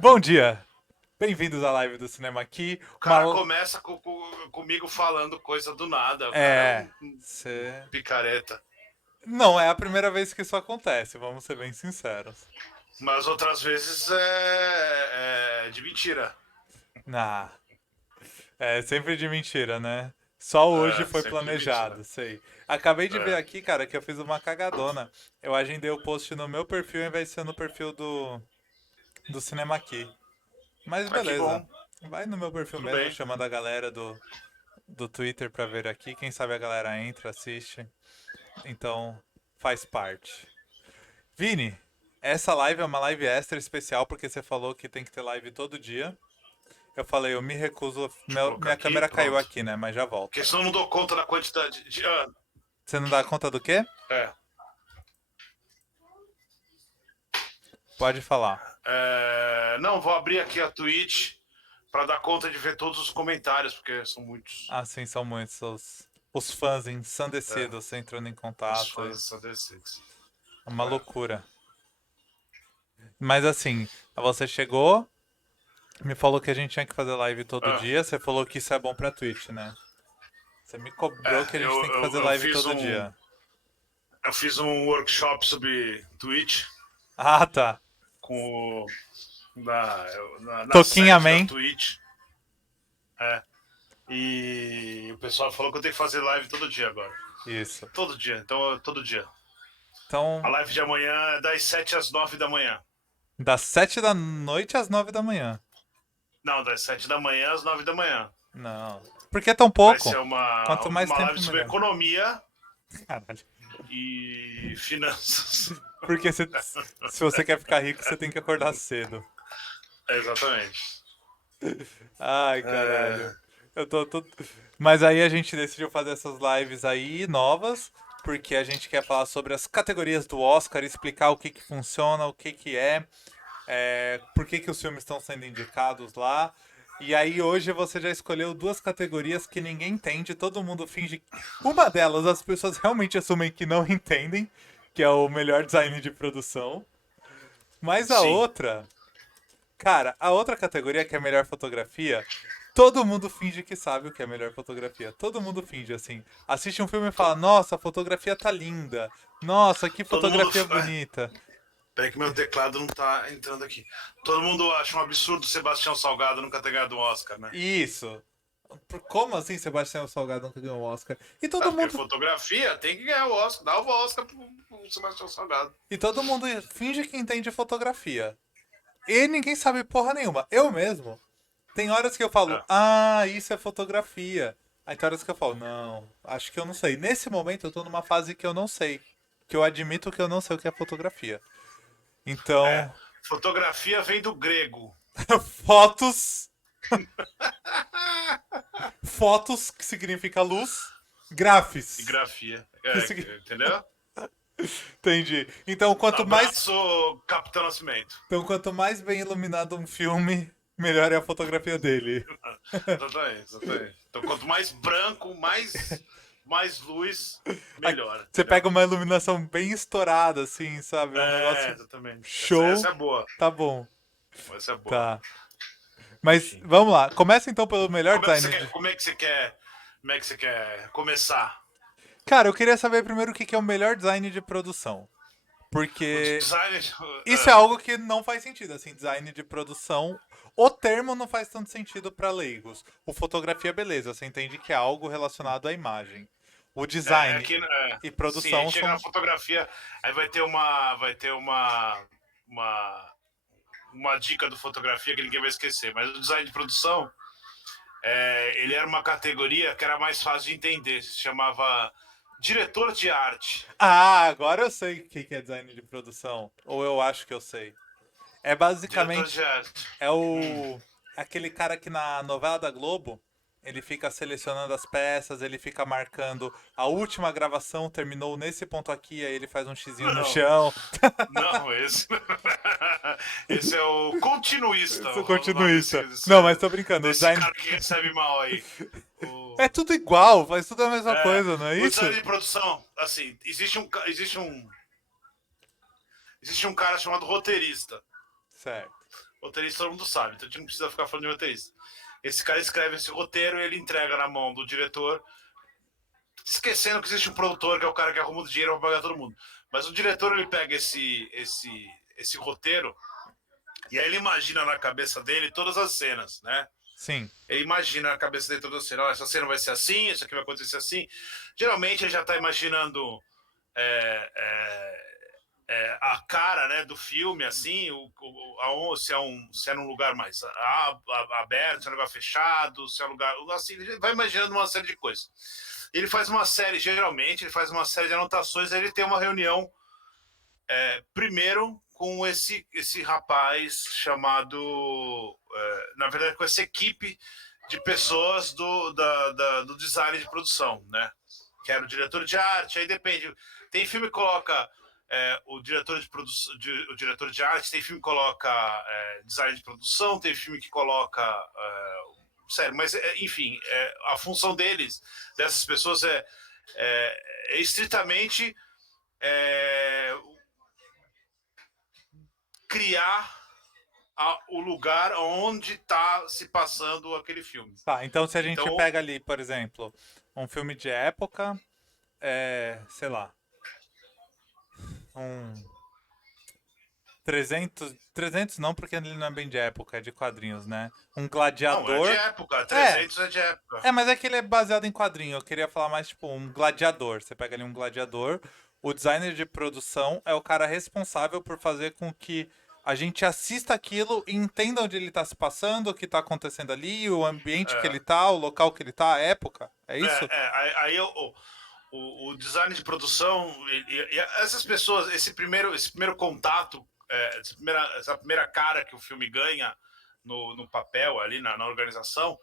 Bom dia, bem-vindos à live do cinema aqui. O cara começa comigo falando coisa do nada. O cara é É, um cê... picareta. Não é a primeira vez que isso acontece, vamos ser bem sinceros. Mas outras vezes é de mentira. Ah, é sempre de mentira, né? Só hoje É, foi sempre de mentira. planejado, sei. Acabei de ver É. aqui, cara, que eu fiz uma cagadona. Eu agendei o post no meu perfil em vez de ser no perfil do cinema aqui. Mas Ah, que beleza. bom. Vai no meu perfil Tudo mesmo, bem. chamando a galera do Twitter pra ver aqui. Quem sabe a galera entra, assiste. Então, faz parte. Vini, essa live é uma live extra especial porque você falou que tem que ter live todo dia. Eu falei, eu me recuso. Deixa eu colocar Minha aqui. câmera caiu Pronto. aqui, né? Mas já Porque volta. senão eu não dou conta da quantidade de. Você não dá conta do quê? É. Pode falar. Não, vou abrir aqui a Twitch para dar conta de ver todos os comentários, porque são muitos. Ah, sim, são muitos. Os fãs É, ensandecidos entrando em os contato. É fãs ensandecidos. uma É. loucura. Mas assim, você chegou, me falou que a gente tinha que fazer live todo É. dia. Você falou que isso é bom pra Twitch, né? Você me cobrou que a Eu, gente tem que eu, fazer eu live fiz todo um. dia. Eu fiz um workshop sobre Twitch Ah, tá. com na Toquinha sede da Man. Twitch. É. E o pessoal falou que eu tenho que fazer live todo dia agora. Isso. Todo dia, então todo dia. A Então, live de amanhã é das 7 às 9 da manhã. das 7 da noite às 9 da manhã. Não, das 7 da manhã às 9 da manhã. Não. Por que tão Vai pouco? ser Quanto mais uma tempo, live sobre melhor. economia Caralho. e finanças. Porque se você quer ficar rico, você tem que acordar cedo. Exatamente. Ai, É, caralho. Mas aí a gente decidiu fazer essas lives aí novas, porque a gente quer falar sobre as categorias do Oscar, explicar o que que funciona, o que que por que que os filmes estão sendo indicados lá. E aí hoje você já escolheu duas categorias que ninguém entende, todo mundo finge. Uma delas as pessoas realmente assumem que não entendem, que é o melhor design de produção. Mas a sim. outra, cara, a outra categoria que é melhor fotografia, todo mundo finge que sabe o que é melhor fotografia. Todo mundo finge assim. Assiste um filme e fala: "Nossa, a fotografia tá linda. Nossa, que Todo mundo. fotografia bonita". Peraí que meu teclado não tá entrando aqui. Todo mundo acha um absurdo o Sebastião Salgado nunca ter ganhado um Oscar, né? Isso. Como assim Sebastião Salgado nunca ganhou um Oscar? É porque fotografia tem que ganhar o Oscar. Dá o Oscar pro Sebastião Salgado. E todo mundo finge que entende fotografia. E ninguém sabe porra nenhuma. Eu mesmo. Tem horas que eu falo, É. ah, isso é fotografia. Aí tem horas que eu falo, não, acho que eu não sei. Nesse momento eu tô numa fase que eu não sei. Que eu admito que eu não sei o que é fotografia. É. Então, Fotografia vem do grego. fotos. Fotos, que significa luz. E Grafes. grafia. Que significa... Entendeu? Entendi. Então, quanto mais Abraço, Capitão Nascimento. Então, quanto mais bem iluminado um filme, melhor é a fotografia dele. Exatamente, exatamente. Então, quanto mais branco, mais luz, melhor. Você Entendeu? pega uma iluminação bem estourada, assim, sabe? Um É, negócio exatamente. show, Essa é boa. tá bom. Essa é boa. Tá. Mas Enfim. vamos lá. Começa então pelo melhor Como é que você design quer, de. como é que você quer começar? Cara, eu queria saber primeiro o que é o melhor design de produção. O Porque design. isso é algo que não faz sentido, assim, design de produção. O termo não faz tanto sentido para leigos. O fotografia, beleza, você entende que é algo relacionado à imagem. O design Aqui, e sim, aí produção chega na são. fotografia, aí vai ter uma, uma dica do fotografia que ninguém vai esquecer. Mas o design de produção, ele era uma categoria que era mais fácil de entender. Se chamava diretor de arte. Ah, agora eu sei o que é design de produção. Ou eu acho que eu sei. É Diretor basicamente de arte. é Hum. o aquele cara que na novela da Globo ele fica selecionando as peças, ele fica marcando a última gravação terminou nesse ponto aqui, aí ele faz um xizinho no Não, chão. não, esse. Esse é o continuista, Eu sou o nome continuista. Não, mas tô brincando. O desse design cara que recebe mal aí. O, é tudo igual, faz tudo a mesma é, coisa, não é o design isso? de produção, existe um cara chamado roteirista. Certo. Roteirista todo mundo sabe, então a gente não precisa ficar falando de roteirista. Esse cara escreve esse roteiro e ele entrega na mão do diretor, esquecendo que existe um produtor, que é o cara que arruma o dinheiro para pagar todo mundo. Mas o diretor, ele pega esse roteiro e aí ele imagina na cabeça dele todas as cenas, né? Sim. Ele imagina na cabeça dele todas as cenas. Essa cena vai ser assim, isso aqui vai acontecer assim. Geralmente ele já está imaginando a cara, né, do filme, assim, se é num lugar mais aberto, se é um lugar fechado, se é um lugar. Assim, ele vai imaginando uma série de coisas. Ele faz uma série, geralmente, ele faz uma série de anotações, aí ele tem uma reunião primeiro com esse rapaz chamado. Na verdade, com essa equipe de pessoas do design de produção, né? Que era o diretor de arte, aí depende. Tem filme que coloca o diretor de produção, o diretor de arte, tem filme que coloca design de produção, tem filme que coloca sério, mas enfim, a função dessas pessoas é estritamente criar o lugar onde está se passando aquele filme. Tá, então se a gente Então, pega ali, por exemplo, um filme de época, sei lá, um 300 não, porque ele não é bem de época, é de quadrinhos, né? Um não, é de gladiador. época, É, 300 é de época. mas é que ele é baseado em quadrinho. Eu queria falar mais, tipo, um gladiador. Você pega ali um gladiador. O designer de produção é o cara responsável por fazer com que a gente assista aquilo e entenda onde ele tá se passando, o que tá acontecendo ali, o ambiente que ele É, tá, o local que ele tá, a época. É isso? aí o design de produção e essas pessoas, esse primeiro contato, essa primeira cara que o filme ganha no papel ali na organização,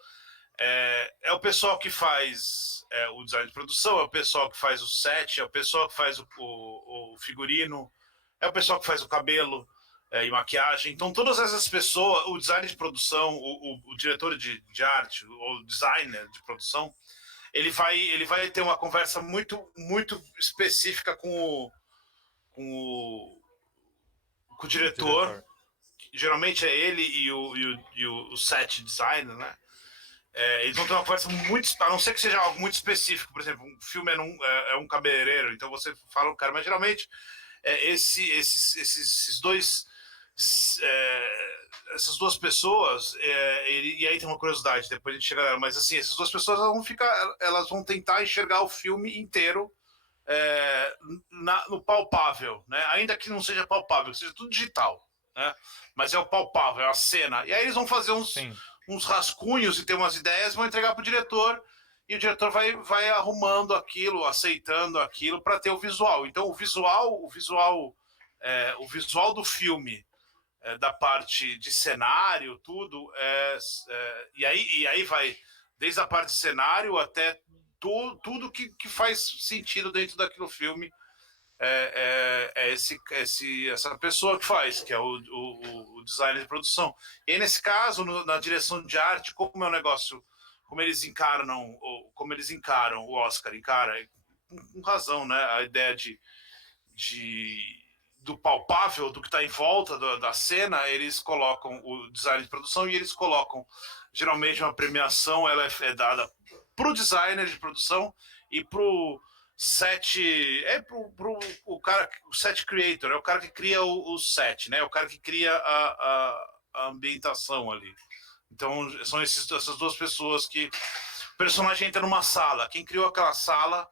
é o pessoal que faz o design de produção, é o pessoal que faz o set, é o pessoal que faz o figurino, é o pessoal que faz o cabelo e maquiagem. Então, todas essas pessoas, o design de produção, o diretor de arte, o designer de produção, ele vai ter uma conversa muito, muito específica com o diretor. Diretor. Geralmente é ele e o set designer, né? Eles vão ter uma conversa muito. A não ser que seja algo muito específico, por exemplo, um filme é um cabeleireiro, então você fala o cara, mas geralmente esses dois. Essas duas pessoas, e aí tem uma curiosidade, depois a gente chega nela, mas assim, essas duas pessoas elas vão tentar enxergar o filme inteiro no palpável, né? Ainda que não seja palpável, que seja tudo digital, né? Mas é o palpável, é a cena. E aí eles vão fazer Sim. uns rascunhos e ter umas ideias, vão entregar para o diretor e o diretor vai arrumando aquilo, aceitando aquilo para ter o visual. Então o visual do filme, da parte de cenário, tudo, e aí vai desde a parte de cenário até tudo que faz sentido dentro daquele filme. Essa pessoa que faz, que é o designer de produção. E aí, nesse caso, na direção de arte, como é um negócio, como eles encaram o Oscar, com razão, né? A ideia do palpável, do que está em volta da cena, eles colocam o design de produção e eles colocam, geralmente, uma premiação, ela é dada para o designer de produção e para o o cara, o set creator, é o cara que cria o set, né? É o cara que cria a ambientação ali. Então, são essas duas pessoas que o personagem entra numa sala. Quem criou aquela sala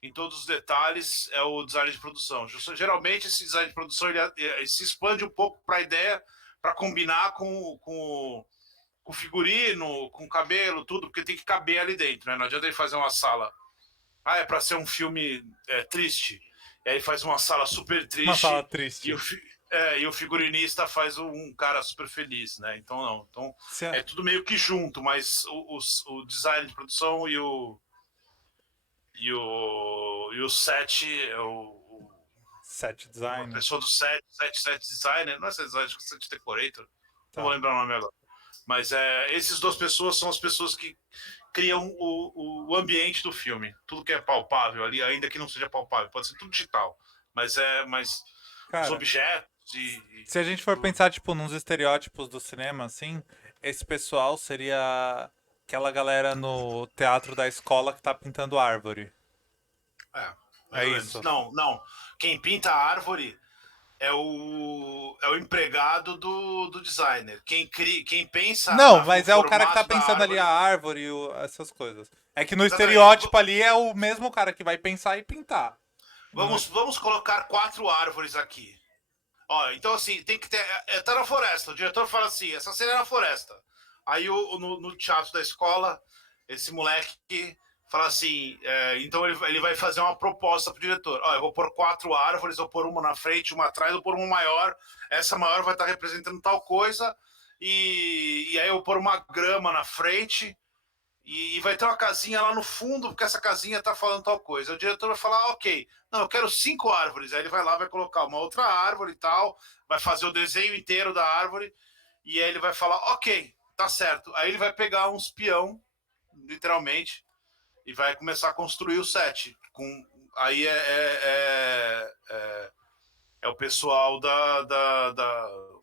em todos os detalhes é o design de produção. Geralmente, esse design de produção ele se expande um pouco para a ideia, para combinar com o figurino, com o cabelo, tudo, porque tem que caber ali dentro, né? Não adianta ele fazer uma sala. É para ser um filme triste. E aí faz uma sala super Uma sala triste e triste. o figurinista faz um cara super feliz, né? Então não. Então Se- é tudo meio que junto, mas o design de produção e o set, Set uma design. pessoa do set designer, não é set designer, acho que é set decorator, não vou Tá. lembrar o nome agora. Mas essas duas pessoas são as pessoas que criam o ambiente do filme. Tudo que é palpável ali, ainda que não seja palpável, pode ser tudo digital, mas os Cara, objetos, Se a gente for pensar, tipo, nos estereótipos do cinema, assim, esse pessoal seria aquela galera no teatro da escola que tá pintando árvore. É, mais É ou menos. isso. Não, não. Quem pinta a árvore é o empregado do designer. Quem pensa Não, no mas é o cara que tá formato da pensando ali a árvore. árvore, essas coisas. É que no Exatamente. estereótipo ali é o mesmo cara que vai pensar e pintar. No- Vamos colocar 4 árvores aqui. Ó, então assim, tem que ter. Tá na floresta. O diretor fala assim: essa cena é na floresta. Aí no teatro da escola, esse moleque fala assim: então ele vai fazer uma proposta pro diretor. Ó, eu vou pôr 4 árvores, vou pôr uma na frente, uma atrás, vou pôr uma maior. Essa maior vai estar representando tal coisa. E aí eu vou pôr uma grama na frente. E vai ter uma casinha lá no fundo, porque essa casinha tá falando tal coisa. O diretor vai falar, ok, não, eu quero 5 árvores. Aí ele vai lá, vai colocar uma outra árvore e tal, vai fazer o desenho inteiro da árvore, e aí ele vai falar, ok, tá certo. Aí ele vai pegar uns peão, literalmente, e vai começar a construir o set. Aí é o pessoal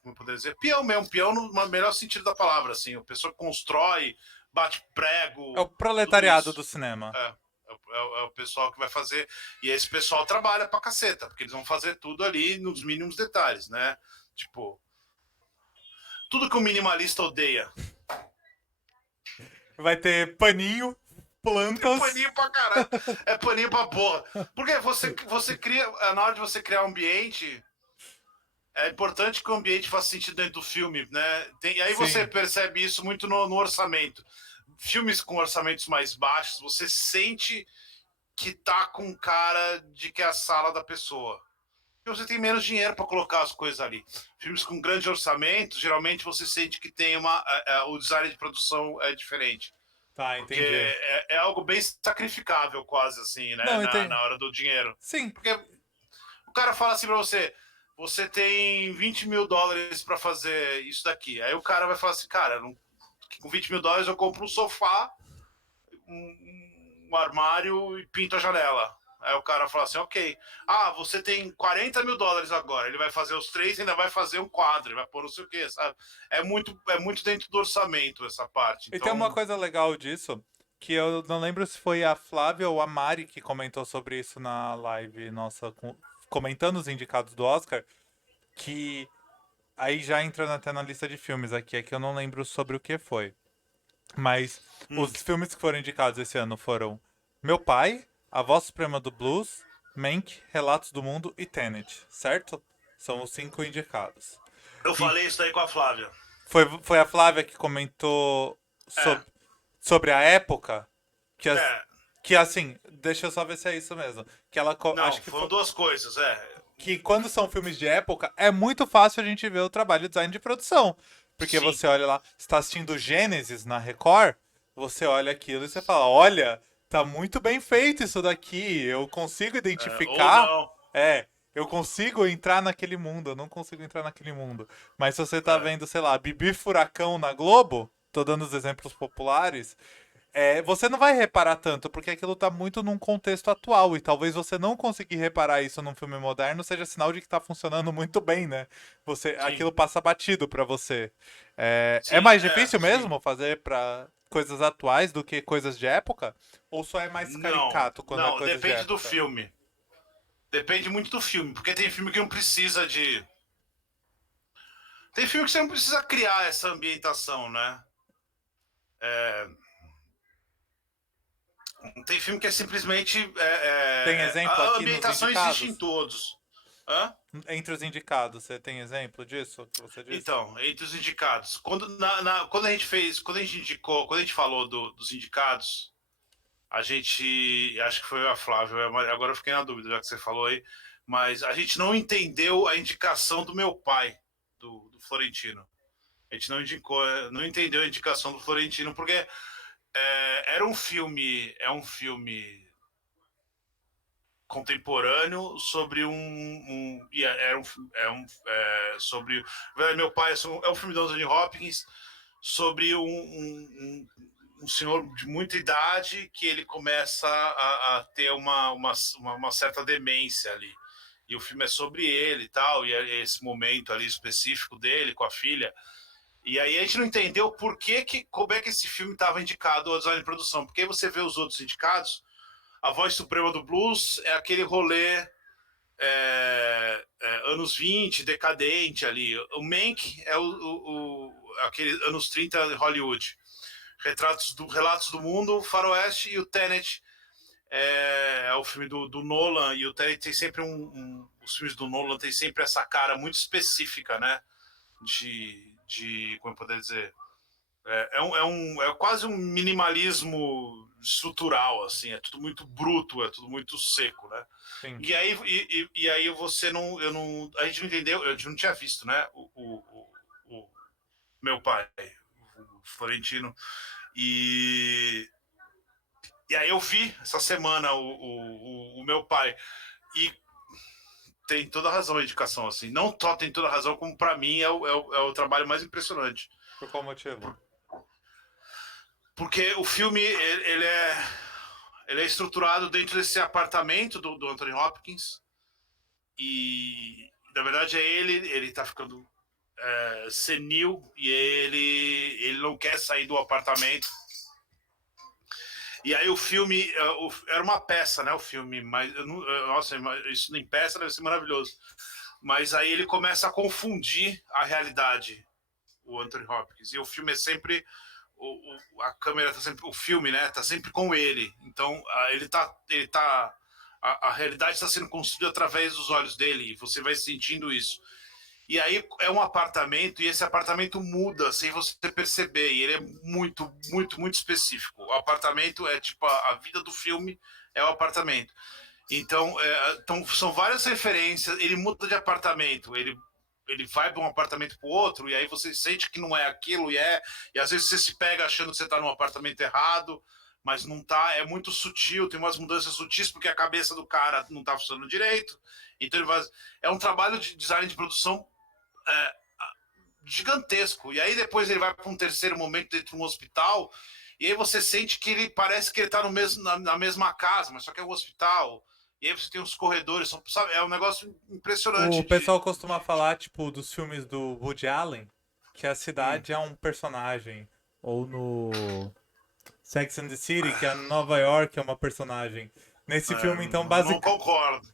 como eu poderia dizer, peão mesmo, peão no melhor sentido da palavra, assim, o pessoal que constrói, bate É o prego, tudo proletariado do isso. cinema. É o pessoal que vai fazer. E esse pessoal trabalha pra caceta, porque eles vão fazer tudo ali nos mínimos detalhes, né? Tipo, tudo que o minimalista odeia. Vai ter paninho, É plantas. paninho pra caralho. É paninho pra porra. Porque você cria. Na hora de você criar um ambiente, é importante que o ambiente faça sentido dentro do filme, né? E aí você Sim. percebe isso muito no orçamento. Filmes com orçamentos mais baixos, você sente que tá com cara de que é a sala da pessoa. E você tem menos dinheiro para colocar as coisas ali. Filmes com grande orçamento, geralmente você sente que tem o design de produção é diferente. Tá, Porque entendi. é algo bem sacrificável, quase assim, né? Não, Na, entendi. na hora do dinheiro. Sim. Porque o cara fala assim para você: você tem 20 mil dólares para fazer isso daqui. Aí o cara vai falar assim: cara, com 20 mil dólares eu compro um sofá, um armário e pinto a janela. Aí o cara fala assim, ok. Ah, você tem 40 mil dólares agora. Ele vai fazer os três e ainda vai fazer um quadro, ele vai pôr não sei o quê, sabe? É muito dentro do orçamento essa parte. E tem uma Então, coisa legal disso, que eu não lembro se foi a Flávia ou a Mari que comentou sobre isso na live nossa, comentando os indicados do Oscar, que aí já entrando até na lista de filmes aqui, é que eu não lembro sobre o que foi. Mas os filmes que foram indicados esse ano foram Meu Pai, A Voz Suprema do Blues, Mank, Relatos do Mundo e Tenet, certo? São os 5 indicados. eu E falei isso aí com a Flávia. foi a Flávia que comentou É, sobre a época, que, é. que assim, deixa eu só ver se é isso mesmo. Que ela, acho Não, que foram foi, duas coisas, é. que quando são filmes de época, é muito fácil a gente ver o trabalho de design de produção. Porque Sim. você olha lá, você tá assistindo Gênesis na Record, você olha aquilo e você fala, olha, tá muito bem feito isso daqui, eu consigo Ou identificar, não. eu consigo entrar naquele mundo, eu não consigo entrar naquele mundo. Mas se você tá É, vendo, sei lá, Bibi Furacão na Globo, tô dando os exemplos populares, você não vai reparar tanto, porque aquilo tá muito num contexto atual, e talvez você não conseguir reparar isso num filme moderno seja sinal de que tá funcionando muito bem, né? sim. Aquilo passa batido pra você. É Sim, mais difícil sim. mesmo fazer pra coisas atuais do que coisas de época? Ou só é mais Não, caricato quando é não, coisas de depende do época? filme. Depende muito do filme, porque tem filme que não precisa de. Tem filme que você não precisa criar essa ambientação, né? É, tem filme que é simplesmente. Tem exemplo A aqui nos ambientação existe em indicados? todos. Hã? Entre os indicados, você tem exemplo disso que você disse? Então, entre os indicados. Quando a gente fez. Quando a gente indicou. Quando a gente falou dos indicados, a gente. Acho que foi a Flávia, agora eu fiquei na dúvida, já que você falou aí. Mas a gente não entendeu a indicação do meu pai, do Florentino. A gente não indicou, não entendeu a indicação do Florentino, porque era um filme. É um filme contemporâneo sobre era sobre meu pai é um filme do Anthony Hopkins sobre um senhor de muita idade que ele começa a ter uma certa demência ali e o filme é sobre ele e tal, e é esse momento ali específico dele com a filha. E aí a gente não entendeu como é que esse filme estava indicado ao design de produção. Porque aí você vê os outros indicados, a Voz Suprema do Blues é aquele rolê anos 20, decadente ali. O Mank é aquele anos 30 de Hollywood. Relatos do Mundo, Faroeste e o Tenet é o filme do Nolan, e o Tenet tem sempre os filmes do Nolan tem sempre essa cara muito específica, né? Como eu poderia dizer, é quase um minimalismo estrutural, assim, é tudo muito bruto, é tudo muito seco, né? Sim. E aí você não, eu não, a gente não entendeu, a gente não tinha visto, né? O meu pai, o Florentino, e, e aí eu vi essa semana o meu pai, e tem toda a razão a indicação, assim, não só tem toda a razão, como para mim é o trabalho mais impressionante. Por qual motivo? Porque o filme, ele é estruturado dentro desse apartamento do Anthony Hopkins. E, na verdade, ele tá ficando senil e ele não quer sair do apartamento. E aí o filme, era uma peça, né, o filme, mas, nossa, isso em peça deve ser maravilhoso. Mas aí ele começa a confundir a realidade, o Anthony Hopkins. E o filme é sempre a câmera tá sempre, o filme, né, tá sempre com ele. Então, a realidade está sendo construída através dos olhos dele e você vai sentindo isso. E aí é um apartamento e esse apartamento muda sem você perceber. E ele é muito, muito, muito específico. O apartamento é tipo a vida do filme é o apartamento. Então são várias referências. Ele muda de apartamento. Ele vai de um apartamento para o outro, e aí você sente que não é aquilo, e às vezes você se pega achando que você está num apartamento errado, mas não tá, é muito sutil, tem umas mudanças sutis, porque a cabeça do cara não está funcionando direito, então é um trabalho de design de produção é, gigantesco, e aí depois ele vai para um terceiro momento dentro de um hospital, e aí você sente que ele parece que ele está no mesmo, na mesma casa, mas só que é um hospital, e aí você tem os corredores, sabe, é um negócio O impressionante pessoal costuma falar, tipo, dos filmes do Woody Allen, que a Hum. cidade é um personagem. Ou no Sex and the City, que a Nova York é uma personagem. Nesse filme, então, Não concordo.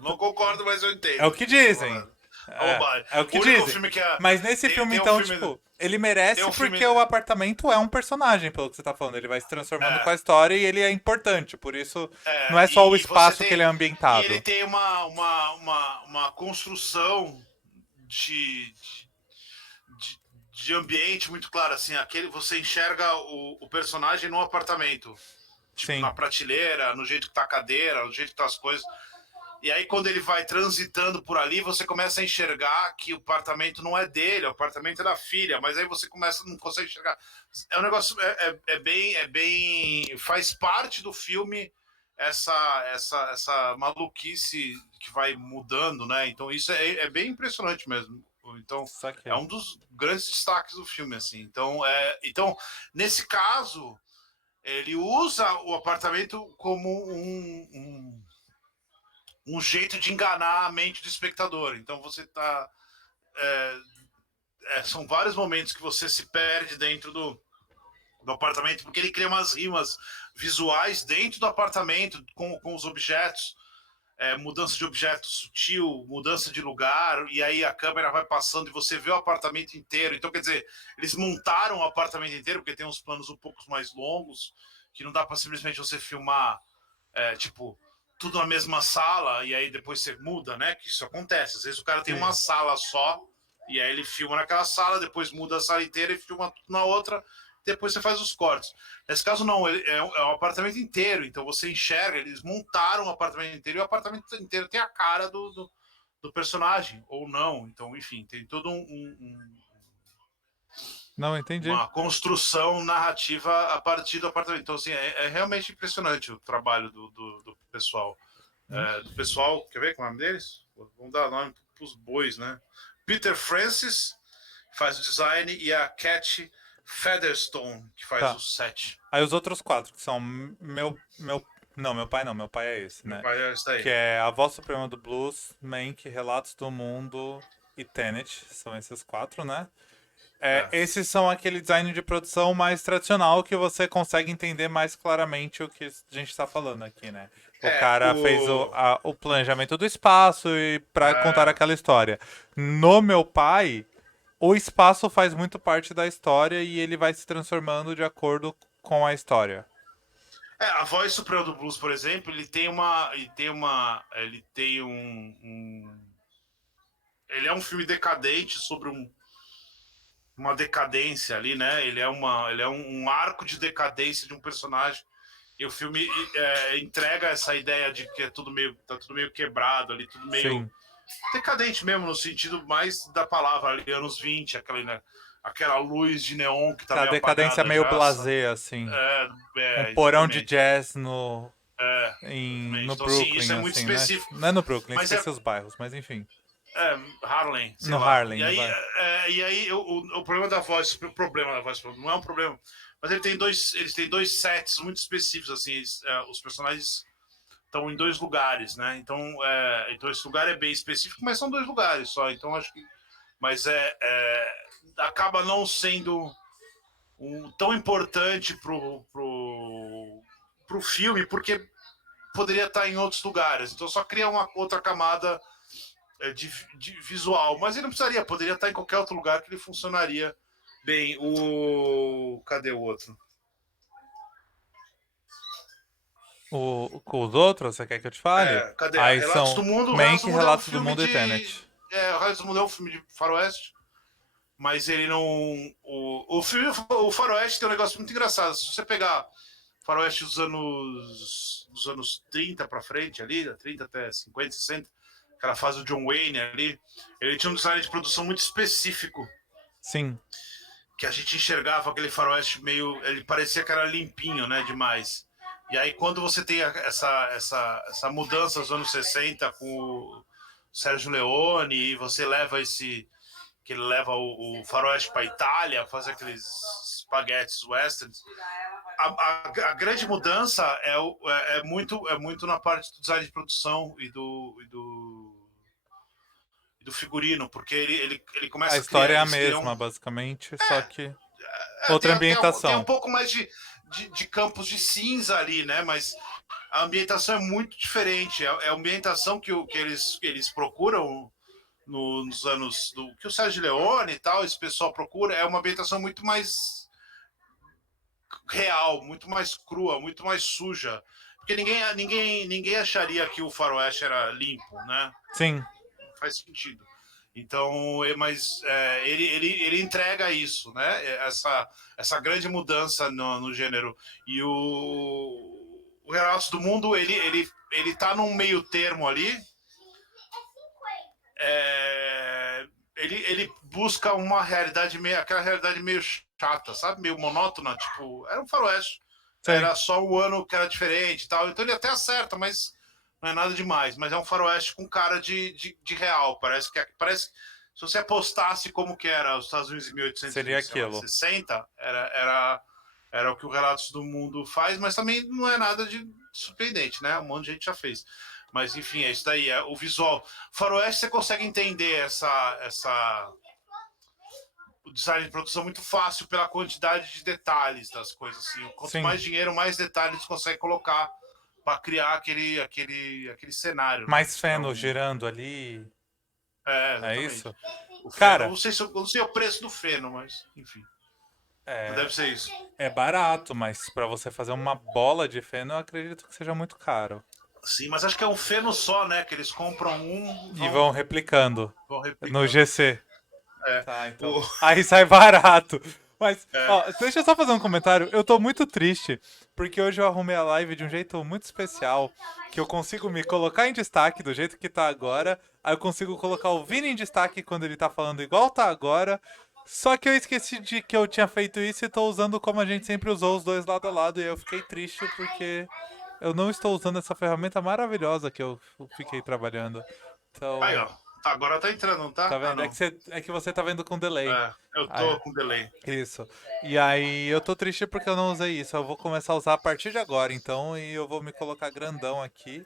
Não concordo, mas eu é entendo o o que que você está dizem. falando. Bobagem. É o O que único dizem. filme que Mas nesse filme, tem um então, filme. tipo, ele Tem merece um filme. porque o apartamento é um personagem, pelo que você tá falando. Ele vai se transformando com É, a história e ele é importante. Por isso, não é só o e você espaço que tem. ele é E ele ambientado. tem uma construção de, de, de ambiente muito clara. Assim, você enxerga o personagem no apartamento. Tipo, Sim, na prateleira, no jeito que tá a cadeira, no jeito que tá as coisas. E aí, quando ele vai transitando por ali, você começa a enxergar que o apartamento não é dele, o apartamento é da filha, mas aí você não consegue enxergar. É um negócio, é bem. Faz parte do filme essa maluquice que vai mudando, né? Então, isso é bem impressionante mesmo. Então, é saquei. um dos grandes destaques do filme, assim. Então nesse caso, ele usa o apartamento como um jeito de enganar a mente do espectador. Então você tá. é, São vários momentos que você se perde dentro do apartamento, porque ele cria umas rimas visuais dentro do apartamento com os objetos. Mudança de objeto sutil, mudança de lugar, e aí a câmera vai passando e você vê o apartamento inteiro. Então, quer dizer, eles montaram o apartamento inteiro, porque tem uns planos um pouco mais longos, que não dá para simplesmente você filmar, tipo, tudo na mesma sala e aí depois você muda, né? Que isso acontece. Às vezes o cara tem uma Sim. sala só e aí ele filma naquela sala, depois muda a sala inteira e filma tudo na outra, depois você faz os cortes. Nesse caso, não, é um apartamento inteiro, então você enxerga, eles montaram o apartamento inteiro e o apartamento inteiro tem a cara do personagem, ou não. Então, enfim, tem todo Não, entendi. uma construção narrativa a partir do apartamento. Então, assim, é realmente impressionante o trabalho do pessoal. Hum? Do pessoal, quer ver qual é o nome deles? Vamos dar nome para os bois, né? Peter Francis faz o design e a Cat Featherstone, que faz Tá. o set. Aí os outros quatro, que são meu Não, meu pai não, meu pai é esse, Meu né? pai é esse Que daí. é A Voz Suprema do Blues, Mank, Relatos do Mundo e Tenet. São esses quatro, né? É. Esses são aquele design de produção mais tradicional que você consegue entender mais claramente o que a gente está falando aqui, né? O É, cara fez o. o planejamento do espaço e para contar É, aquela história. No meu pai, o espaço faz muito parte da história e ele vai se transformando de acordo com a história. a Voz Suprema do Blues, por exemplo, ele tem uma. Ele tem uma. Ele tem ele é um filme decadente sobre uma decadência ali, né? Ele é um arco de decadência de um personagem. E o filme entrega essa ideia de que tá tudo meio quebrado ali, tudo meio Sim. decadente mesmo, no sentido mais da palavra ali, anos 20, né, aquela luz de neon que tá A meio decadência apagada meio já, sabe? blasé, assim. Um porão de Exatamente. jazz no Exatamente. Então, assim, isso Brooklyn, é muito assim, né? específico. Não é no Brooklyn, Mas esqueci os bairros, mas enfim. Harlem, sei No lá. Harlem, vai. E aí o problema da voz, o problema da voz, não é um problema, mas eles têm dois sets muito específicos, assim, os personagens estão em dois lugares, né? Então esse lugar é bem específico, mas são dois lugares só. Então acho que, mas acaba não sendo tão importante pro filme, porque poderia estar em outros lugares. Então só cria uma outra camada de visual, mas ele não precisaria, poderia estar em qualquer outro lugar que ele funcionaria bem. Cadê o outro? Com os outros, você quer que eu te fale? Cadê? Aí Relatos do são Mundo. Relatos Mank, do Mundo é um Relatos do filme Mundo e de. Tenet. Relatos do Mundo é um filme de faroeste, mas ele não. O filme, o faroeste tem um negócio muito engraçado. Se você pegar faroeste dos anos 30 para frente, ali, 30 até 50, 60, aquela fase do John Wayne ali, ele tinha um design de produção muito específico, Sim. que a gente enxergava aquele faroeste meio. Ele parecia que era limpinho, né? Demais. E aí, quando você tem essa mudança dos anos 60 com o Sérgio Leone, e você leva esse. Que ele leva o faroeste para Itália, fazer aqueles espaguetes westerns. A grande mudança é muito na parte do design de produção e do figurino, porque ele A começa a criar. história é a Eles criam. mesma, basicamente, só que outra Tem um ambientação. pouco mais de campos de cinza ali, né? Mas a ambientação é muito diferente. É a ambientação que eles procuram nos anos que o Sérgio Leone e tal, esse pessoal procura, é uma ambientação muito mais real, muito mais crua, muito mais suja. Porque ninguém acharia que o faroeste era limpo, né? Sim. Faz sentido. Então, ele entrega isso, né? Essa grande mudança no gênero. E o Relatos do Mundo, ele tá num meio termo ali. Ele busca uma realidade aquela realidade meio chata, sabe? Meio monótona, tipo, era um faroeste. Sei. Era só o ano que era diferente e tal. Então ele até acerta, mas não é nada demais. Mas é um faroeste com cara de real. Parece se você apostasse como que era os Estados Unidos em Seria aquilo. 1860, era o que o Relatos do Mundo faz, mas também não é nada de surpreendente, né? Um monte de gente já fez. Mas enfim, é isso daí, é o visual. Faroeste você consegue entender o design de produção muito fácil pela quantidade de detalhes das coisas. Assim. Quanto Sim. mais dinheiro, mais detalhes você consegue colocar para criar aquele cenário, né? Mais feno girando ali. É Exatamente. isso? O feno, Cara, eu não sei o preço do feno, mas enfim. Mas é, deve ser isso. é barato, mas pra você fazer uma bola de feno, eu acredito que seja muito caro. Sim, mas acho que é um feno só, né? Que eles compram e E vão replicando vão no replicando. GC. É, Tá, então. o, Aí sai barato. Mas, é, ó, deixa eu só fazer um comentário. Eu tô muito triste, porque hoje eu arrumei a live de um jeito muito especial, que eu consigo me colocar em destaque do jeito que tá agora, aí eu consigo colocar o Vini em destaque quando ele tá falando igual tá agora, só que eu esqueci de que eu tinha feito isso e tô usando como a gente sempre usou os dois lado a lado, e aí eu fiquei triste porque eu não estou usando essa ferramenta maravilhosa que eu fiquei trabalhando. aí, Então, ó. Agora tá entrando, não Tá tá? Ah, vendo? não. É que você tá vendo com delay. É, eu Aí, tô com delay. isso. E aí eu tô triste porque eu não usei isso. Eu vou começar a usar a partir de agora, então, e eu vou me colocar grandão aqui,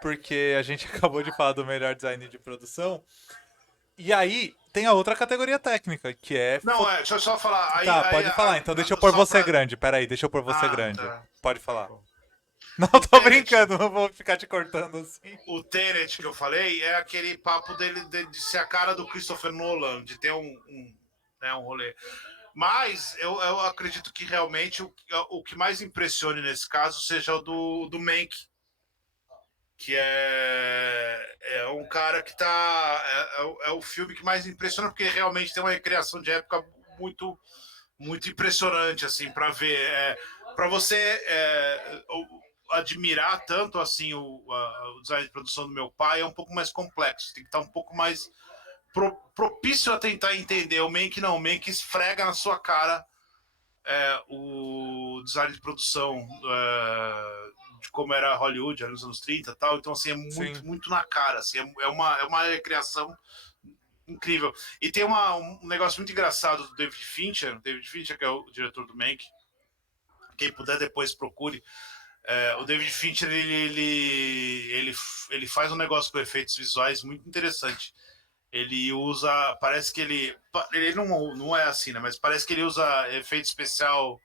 porque a gente acabou de falar do melhor design de produção. E aí tem a outra categoria técnica, que é Não, deixa eu só falar. Tá, pode falar. Então deixa eu pôr Só você pra. grande. Pera aí, deixa eu pôr você Ah, grande. tá. Pode falar. Bom. Não, O tô Tenet, brincando, não vou ficar te cortando assim. o Tenet que eu falei é aquele papo dele de ser a cara do Christopher Nolan, de ter um rolê. Mas eu acredito que realmente o que mais impressione nesse caso seja o do Mank, que é um cara que tá. É o filme que mais impressiona, porque realmente tem uma recriação de época muito, muito impressionante, assim, para ver. Para você admirar tanto assim o design de produção do meu pai é um pouco mais complexo, tem que estar um pouco mais propício a tentar entender. O Mank não, o Mank esfrega na sua cara o design de produção de como era Hollywood nos anos 30 e tal. Então, assim, é Sim. muito, muito na cara. Assim, é uma recriação incrível. E tem um negócio muito engraçado do David Fincher, que é o diretor do Mank. Quem puder depois procure. O David Fincher ele faz um negócio com efeitos visuais muito interessante. Ele usa, parece que ele não é assim, né? Mas parece que ele usa efeito especial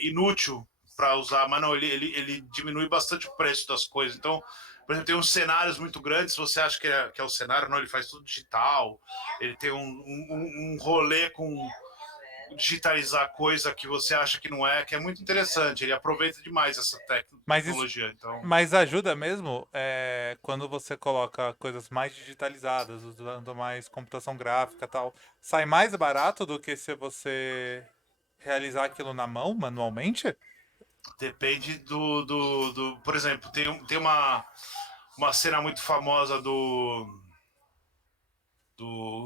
inútil para usar, mas não, ele diminui bastante o preço das coisas. Então, por exemplo, tem uns cenários muito grandes, você acha que é o cenário, não, ele faz tudo digital, ele tem um rolê com digitalizar coisa que você acha que é muito interessante. Ele aproveita demais essa Mas isso, tecnologia. Então, mas ajuda mesmo quando você coloca coisas mais digitalizadas, usando mais computação gráfica e tal. Sai mais barato do que se você realizar aquilo na mão, manualmente? depende por exemplo, tem uma cena muito famosa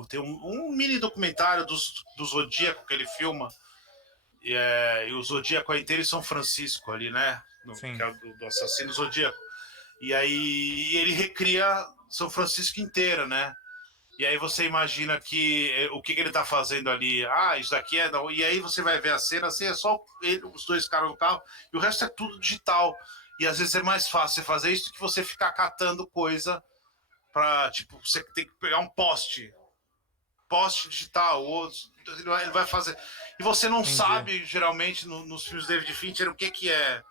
tem um mini documentário do Zodíaco que ele filma, e o Zodíaco é inteiro em São Francisco ali, né? Que Sim, é o do assassino Zodíaco. E aí ele recria São Francisco inteira, né? E aí você imagina o que ele tá fazendo ali. Ah, isso daqui é. E aí você vai ver a cena, assim, é só os dois caras no carro, e o resto é tudo digital. E às vezes é mais fácil você fazer isso do que você ficar catando coisa pra, tipo, você tem que pegar um poste digital, ou ele vai fazer. E você não entendi. sabe, geralmente, nos filmes de David Fincher, o que é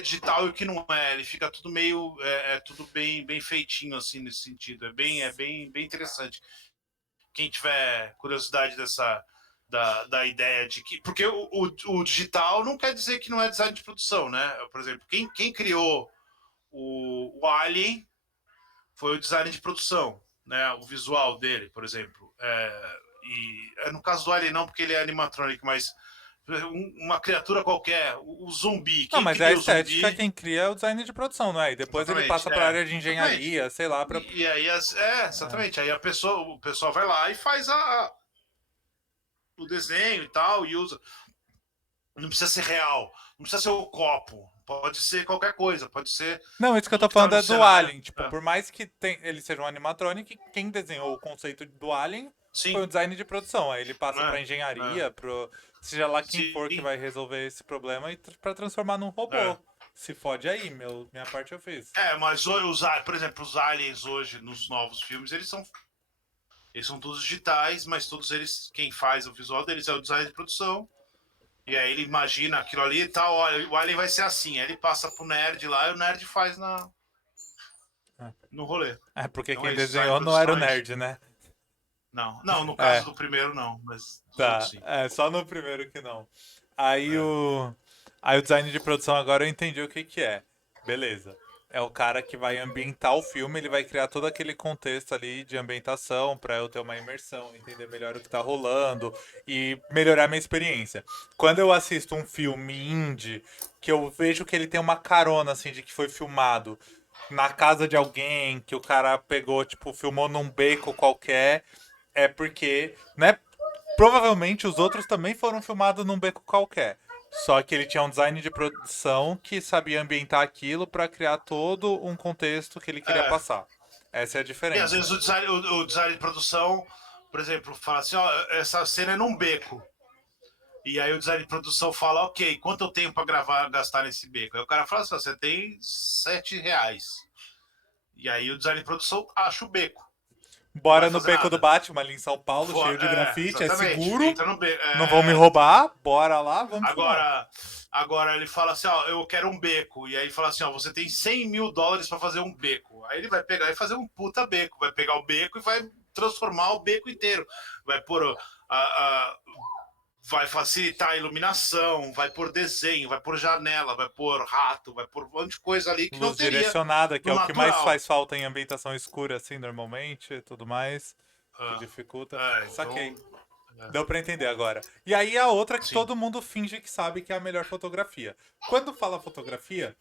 digital e o que não é. Ele fica tudo meio. Tudo bem, bem feitinho, assim, nesse sentido. Bem interessante. Quem tiver curiosidade da ideia de que. Porque o digital não quer dizer que não é design de produção, né? Por exemplo, quem criou o Alien foi o design de produção, né? O visual dele, por exemplo. No caso do Alien, não, porque ele é animatronic, mas uma criatura qualquer, o zumbi. Não, Quem mas é a cria o estética zumbi? quem cria é o design de produção, não é? E depois ele Exatamente, passa para a área de exatamente. engenharia, sei lá, para. E aí, exatamente. Aí o pessoal vai lá e faz o desenho e tal, e usa. Não precisa ser real, não precisa ser o copo, pode ser qualquer coisa, pode ser Não, isso que eu tô tudo que tá falando no é do cenário. Alien. Tipo, por mais que ele seja um animatronic, quem desenhou o conceito do Alien foi o Sim, design de produção. Aí ele passa pra né? engenharia, seja lá quem for que Sim, vai resolver esse problema e pra transformar num é. robô. Se fode aí, minha parte eu fiz. Mas por exemplo, os aliens hoje nos novos filmes, eles são todos digitais, mas todos eles, quem faz o visual deles é o design de produção. E aí ele imagina aquilo ali e tal, olha, o alien vai ser assim. Aí ele passa pro nerd lá e o nerd faz no rolê. É, porque Então quem é isso, design de desenhou não era o produção é isso. nerd, né? Não, não, no caso É, do primeiro não, mas dos outros tá. sim. É, só no primeiro que não. Aí É. o. Aí o design de produção agora eu entendi o que que é. Beleza. É o cara que vai ambientar o filme, ele vai criar todo aquele contexto ali de ambientação pra eu ter uma imersão, entender melhor o que tá rolando e melhorar minha experiência. Quando eu assisto um filme indie, que eu vejo que ele tem uma carona assim de que foi filmado na casa de alguém, que o cara pegou, tipo, filmou num beco qualquer, é porque, né, provavelmente os outros também foram filmados num beco qualquer. Só que ele tinha um design de produção que sabia ambientar aquilo para criar todo um contexto que ele queria É, passar. Essa é a E às diferença. vezes o design de produção, por exemplo, fala assim, ó, essa cena é num beco. E aí o design de produção fala, ok, quanto eu tenho para gravar, gastar nesse beco? Aí o cara fala assim, você tem R$ 7. E aí o design de produção acha o beco. Não vai Bora no fazer beco do nada. Batman ali em São Paulo, cheio de grafite, é Exatamente. seguro, Entra no beco. não vão me Exatamente. roubar, bora lá, vamos filmar. Agora ele fala assim, ó, eu quero um beco. E aí fala assim, ó, você tem US$ 100.000 para fazer um beco. Aí ele vai pegar e fazer um puta beco. Vai pegar o beco e vai transformar o beco inteiro. Vai pôr vai facilitar a iluminação, vai pôr desenho, vai pôr janela, vai pôr rato, vai pôr um monte de coisa ali que não Luz teria direcionada, que no é o que mais natural. faz falta em ambientação escura, assim, normalmente, e tudo mais, que Ah, dificulta. então. Saquei. Deu pra entender agora. E aí a outra que Sim. todo mundo finge que sabe que é a melhor fotografia. Quando fala fotografia,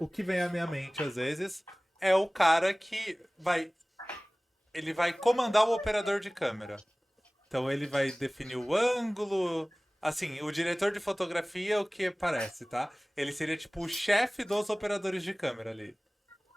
o que vem à minha mente às vezes é o cara que vai. Ele vai comandar o operador de câmera. Então ele vai definir o ângulo. Assim, o diretor de fotografia, o que parece, tá? Ele seria tipo o chefe dos operadores de câmera ali.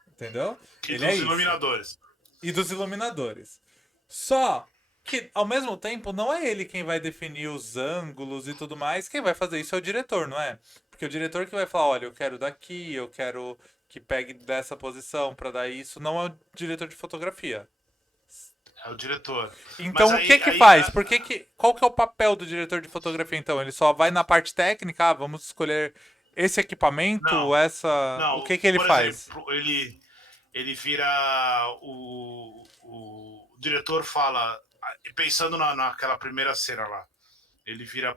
Entendeu? E Ele é dos isso. iluminadores. E dos iluminadores. Só que, ao mesmo tempo, não é ele quem vai definir os ângulos e tudo mais. Quem vai fazer isso é o diretor, não é? Porque o diretor que vai falar, olha, eu quero daqui, eu quero que pegue dessa posição pra dar isso, não é o diretor de fotografia. É o diretor. Mas Então, o que aí, que aí faz? Qual que é o papel do diretor de fotografia, então? Ele só vai na parte técnica, vamos escolher esse equipamento, não, essa... O não. que que ele Por faz? exemplo, ele vira o diretor fala, pensando naquela primeira cena lá, ele vira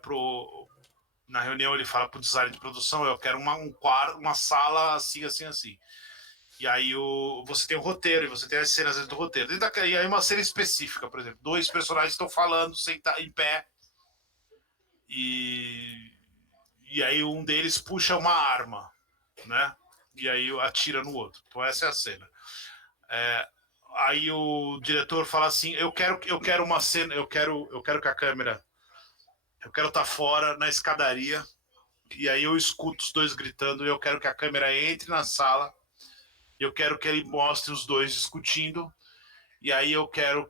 na reunião ele fala pro design de produção, eu quero um quarto, uma sala assim, assim, assim. E aí você tem o roteiro e você tem as cenas dentro do roteiro. E aí uma cena específica, por exemplo, dois personagens estão falando em pé e, e aí um deles puxa uma arma, né? E aí atira no outro. Então essa é a cena. Aí o diretor fala assim: eu quero uma cena, eu quero que a câmera, eu quero estar fora na escadaria. E aí eu escuto os dois gritando, eu quero que a câmera entre na sala. Eu quero que ele mostre os dois discutindo. E aí eu quero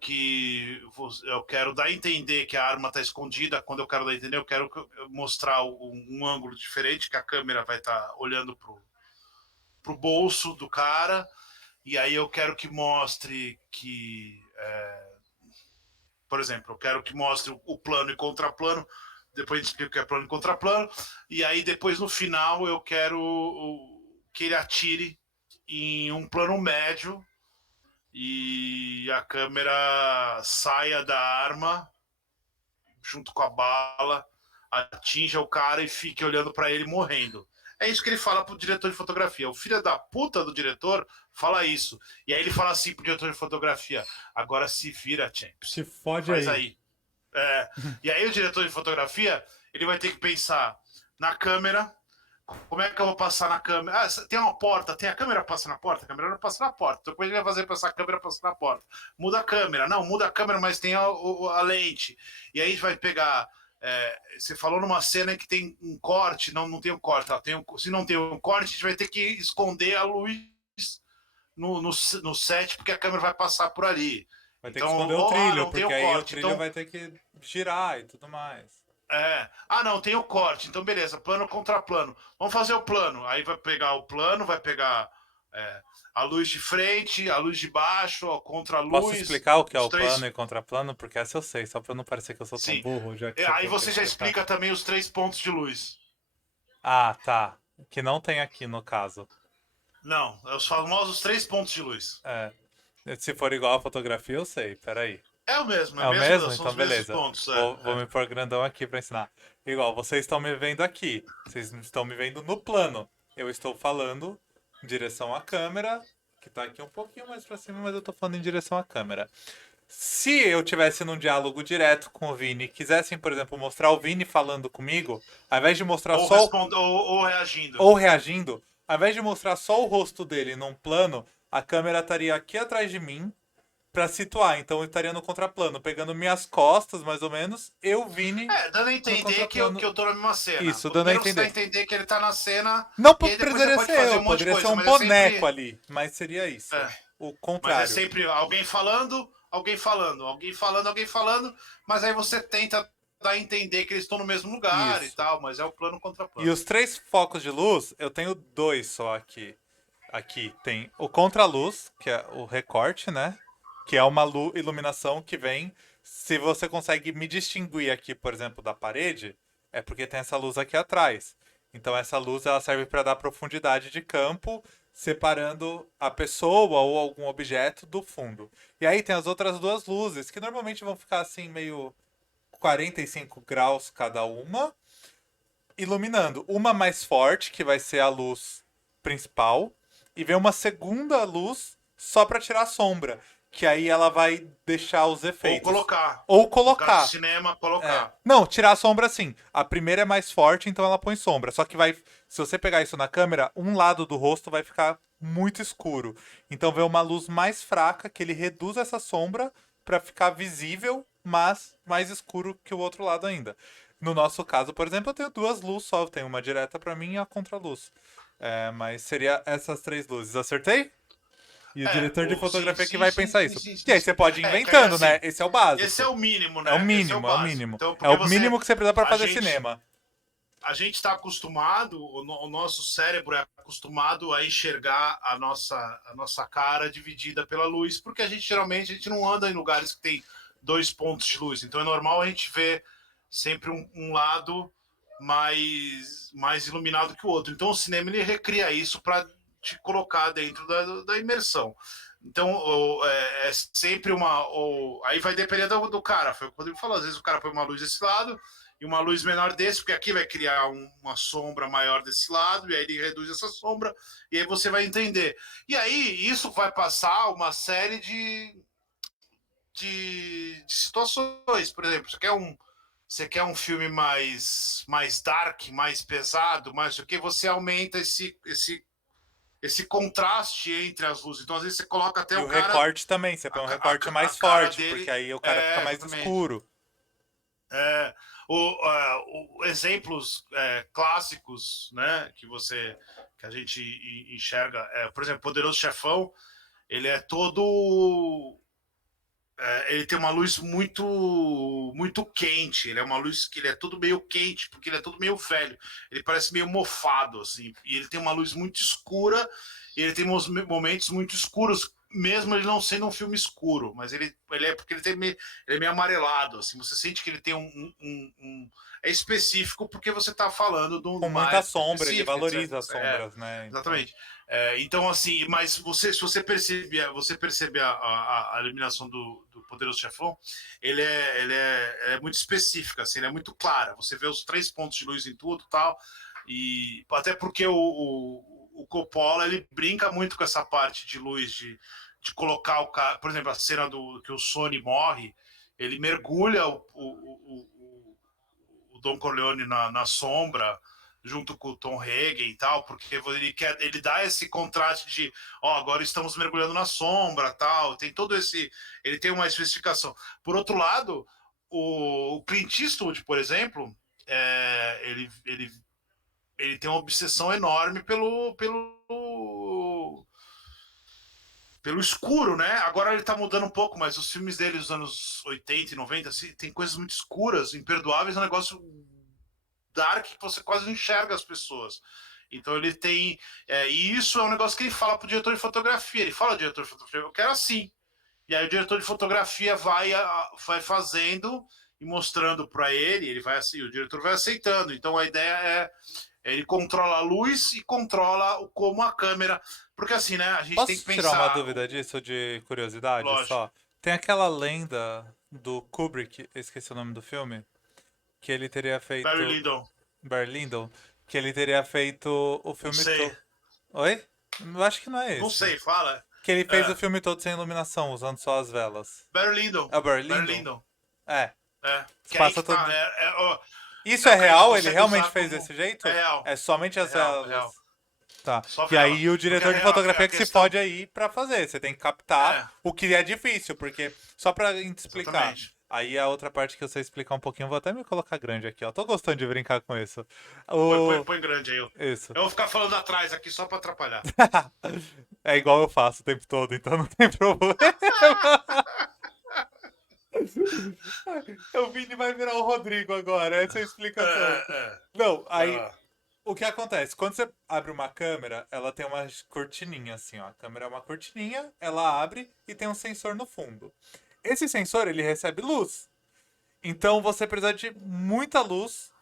dar a entender que a arma está escondida. Quando eu quero dar a entender, eu quero mostrar um ângulo diferente, que a câmera vai estar olhando pro bolso do cara. E aí eu quero que mostre que, por exemplo, eu quero que mostre o plano e contraplano. Depois a gente explica o que é plano e contraplano. E aí depois no final eu quero que ele atire em um plano médio e a câmera saia da arma junto com a bala, atinja o cara e fique olhando para ele morrendo. É isso que ele fala pro diretor de fotografia. O filho da puta do diretor fala isso. E aí ele fala assim pro diretor de fotografia: agora se vira, Se Champs. fode Faz aí. aí. E aí o diretor de fotografia ele vai ter que pensar na câmera. Como é que eu vou passar na câmera? Tem uma porta, tem a câmera passa na porta, a câmera não passa na porta. Então, como ele vai fazer para essa câmera passar na porta? Muda a câmera. Não, muda a câmera, mas tem a lente. E aí vai pegar. Você falou numa cena que tem um corte, não tem um corte. Se não tem um corte, a gente vai ter que esconder a luz no set, porque a câmera vai passar por ali. Vai ter que Então, esconder o trilho, não tem porque o aí o corte. trilho Então, vai ter que girar e tudo mais. não, tem o corte. Então, beleza, plano contra plano. Vamos fazer o plano. Aí vai pegar o plano, vai pegar a luz de frente, a luz de baixo, a Posso contra-luz, explicar o que é os o plano três. e contraplano? Porque essa eu sei, só pra não parecer que eu sou tão Sim. burro, já que você Aí falou que ia você já explicar. explica também os 3 pontos de luz. Ah, tá. Que não tem aqui no caso. Não, é os famosos 3 pontos de luz. É. Se for igual a fotografia, eu sei. Peraí. É o mesmo, É o mesmo? são Então, os mesmos beleza. pontos. Vou me pôr grandão aqui pra ensinar. Igual, vocês estão me vendo aqui. Vocês estão me vendo no plano. Eu estou falando em direção à câmera, que tá aqui um pouquinho mais pra cima, mas eu tô falando em direção à câmera. Se eu tivesse num diálogo direto com o Vini, quisessem, por exemplo, mostrar o Vini falando comigo, ao invés de mostrar Ou, só o ou reagindo. ou reagindo, ao invés de mostrar só o rosto dele num plano, a câmera estaria aqui atrás de mim pra situar. Então eu estaria no contraplano, pegando minhas costas, mais ou menos, eu, Vini, Dando a no entender contraplano. que eu tô na mesma cena. Isso, dando a Primeiro você dá a entender. entender que ele tá na cena, Não e aí depois você precisaria pode ser fazer eu, um monte de poderia ser coisa, um mas é boneco sempre. ali, mas seria isso. o Mas é contrário. sempre alguém falando, alguém falando, alguém falando, alguém falando, mas aí você tenta dar a entender que eles estão no mesmo lugar e Isso. tal, mas é o plano contra E plano. os três focos de luz, eu tenho dois só aqui. Aqui tem o contraluz, que é o recorte, né? Que é uma iluminação que vem. Se você consegue me distinguir aqui, por exemplo, da parede, é porque tem essa luz aqui atrás. Então essa luz ela serve para dar profundidade de campo, separando a pessoa ou algum objeto do fundo. E aí tem as outras duas luzes, que normalmente vão ficar assim meio 45 graus cada uma, iluminando. Uma mais forte, que vai ser a luz principal, e vem uma segunda luz só para tirar a sombra, que aí ela vai deixar os Ou efeitos. colocar. Ou No caso do colocar. cinema, É. colocar. Não, tirar a sombra sim. A primeira é mais forte, então ela põe sombra. Só que vai. Se você pegar isso na câmera, um lado do rosto vai ficar muito escuro. Então vem uma luz mais fraca que ele reduz essa sombra para ficar visível, mas mais escuro que o outro lado ainda. No nosso caso, por exemplo, eu tenho duas luzes só. Eu tenho uma direta para mim e a contraluz. É, mas seria essas três luzes. Acertei? E o diretor de Sim, fotografia que sim, vai sim, pensar sim, isso. sim, E sim, aí sim. você pode ir Que aí, inventando, né? assim, Esse é o esse é básico. o mínimo, É o né? Esse é o mínimo, é o básico. mínimo. Então, É porque o mínimo que você precisa para a fazer gente, cinema. a gente está acostumado, o nosso cérebro é acostumado a enxergar a nossa cara dividida pela luz, porque geralmente a gente não anda em lugares que tem dois pontos de luz. Então é normal a gente ver sempre um lado mais iluminado que o outro. Então o cinema ele recria isso para te colocar dentro da imersão. Então é sempre aí vai depender do cara. Foi o que o Rodrigo falou. Às vezes o cara põe uma luz desse lado e uma luz menor desse, porque aqui vai criar uma sombra maior desse lado, e aí ele reduz essa sombra, e aí você vai entender. E aí isso vai passar uma série de situações. Por exemplo, você quer um filme mais dark, mais pesado, mais o que, você aumenta esse contraste entre as luzes. Então, às vezes, você coloca até E o o cara, recorte também, você põe um recorte a mais cara forte, porque dele. aí o cara fica mais Exatamente. escuro. É, exemplos clássicos, né, que a gente enxerga, por exemplo, Poderoso Chefão, ele é todo ele tem uma luz muito quente. Ele é uma luz que ele é todo meio quente, porque ele é todo meio velho. Ele parece meio mofado, assim. E ele tem uma luz muito escura. E ele tem momentos muito escuros, mesmo ele não sendo um filme escuro. Mas ele é porque ele é meio amarelado, assim. Você sente que ele tem é específico porque você está falando de Com uma muita época sombra, ele específica, etc. valoriza as sombras, né? Então, Exatamente. Então, assim, mas se você percebe a eliminação do Poderoso Chefão, ele é muito específica, assim, ele é muito clara. Você vê os três pontos de luz em tudo e tal. E até porque o Coppola ele brinca muito com essa parte de luz, de colocar o cara. Por exemplo, a cena que o Sony morre, ele mergulha o Don Corleone na sombra junto com o Tom Hagen e tal, porque ele dá esse contraste de, agora estamos mergulhando na sombra, tal, tem todo ele tem uma especificação. Por outro lado, o Clint Eastwood, por exemplo, ele tem uma obsessão enorme pelo escuro, né? Agora ele tá mudando um pouco, mas os filmes dele dos anos 80 e 90, assim, tem coisas muito escuras, imperdoáveis, é um negócio dark que você quase não enxerga as pessoas. Então ele tem. E isso é um negócio que ele fala pro diretor de fotografia. Ele fala ao diretor de fotografia, eu quero assim. E aí o diretor de fotografia vai fazendo e mostrando para ele vai assim, o diretor vai aceitando. Então a ideia ele controla a luz e controla como a câmera. Porque assim, né? A gente tem que posso tirar uma pensar. dúvida disso de curiosidade Lógico. só? Tem aquela lenda do Kubrick, eu esqueci o nome do filme, que ele teria Barry feito. Lyndon. Barry Lyndon, que ele teria feito o Não filme sei. todo. Oi? Eu acho que não é Não esse. sei, fala. Que ele fez o É. filme todo sem iluminação, usando só as velas. Barry Lyndon. É o Barry Barry Lyndon? Lyndon. É. Que é aí Passa que tá. todo. Isso é É o que a gente real? Ele consegue realmente usar fez como. desse É jeito? real. É somente É as real, é real. velas. Tá. Só E vela. aí o Porque diretor de a fotografia que se questão. fode aí pra fazer. Você tem que captar, É, o que é difícil, porque só pra gente explicar. exatamente. Aí a outra parte que eu sei explicar um pouquinho, eu vou até me colocar grande aqui, ó. Tô gostando de brincar com isso. Põe, O... põe grande aí. Isso. Eu vou ficar falando atrás aqui só pra atrapalhar. É igual eu faço o tempo todo, então não tem problema. O Vini vai virar o Rodrigo agora, essa é a explicação. É. Não, Vai aí lá. o que acontece? Quando você abre uma câmera, ela tem uma cortininha assim, ó. A câmera é uma cortininha, ela abre e tem um sensor no fundo. Esse sensor, ele recebe luz. Então você precisa de muita luz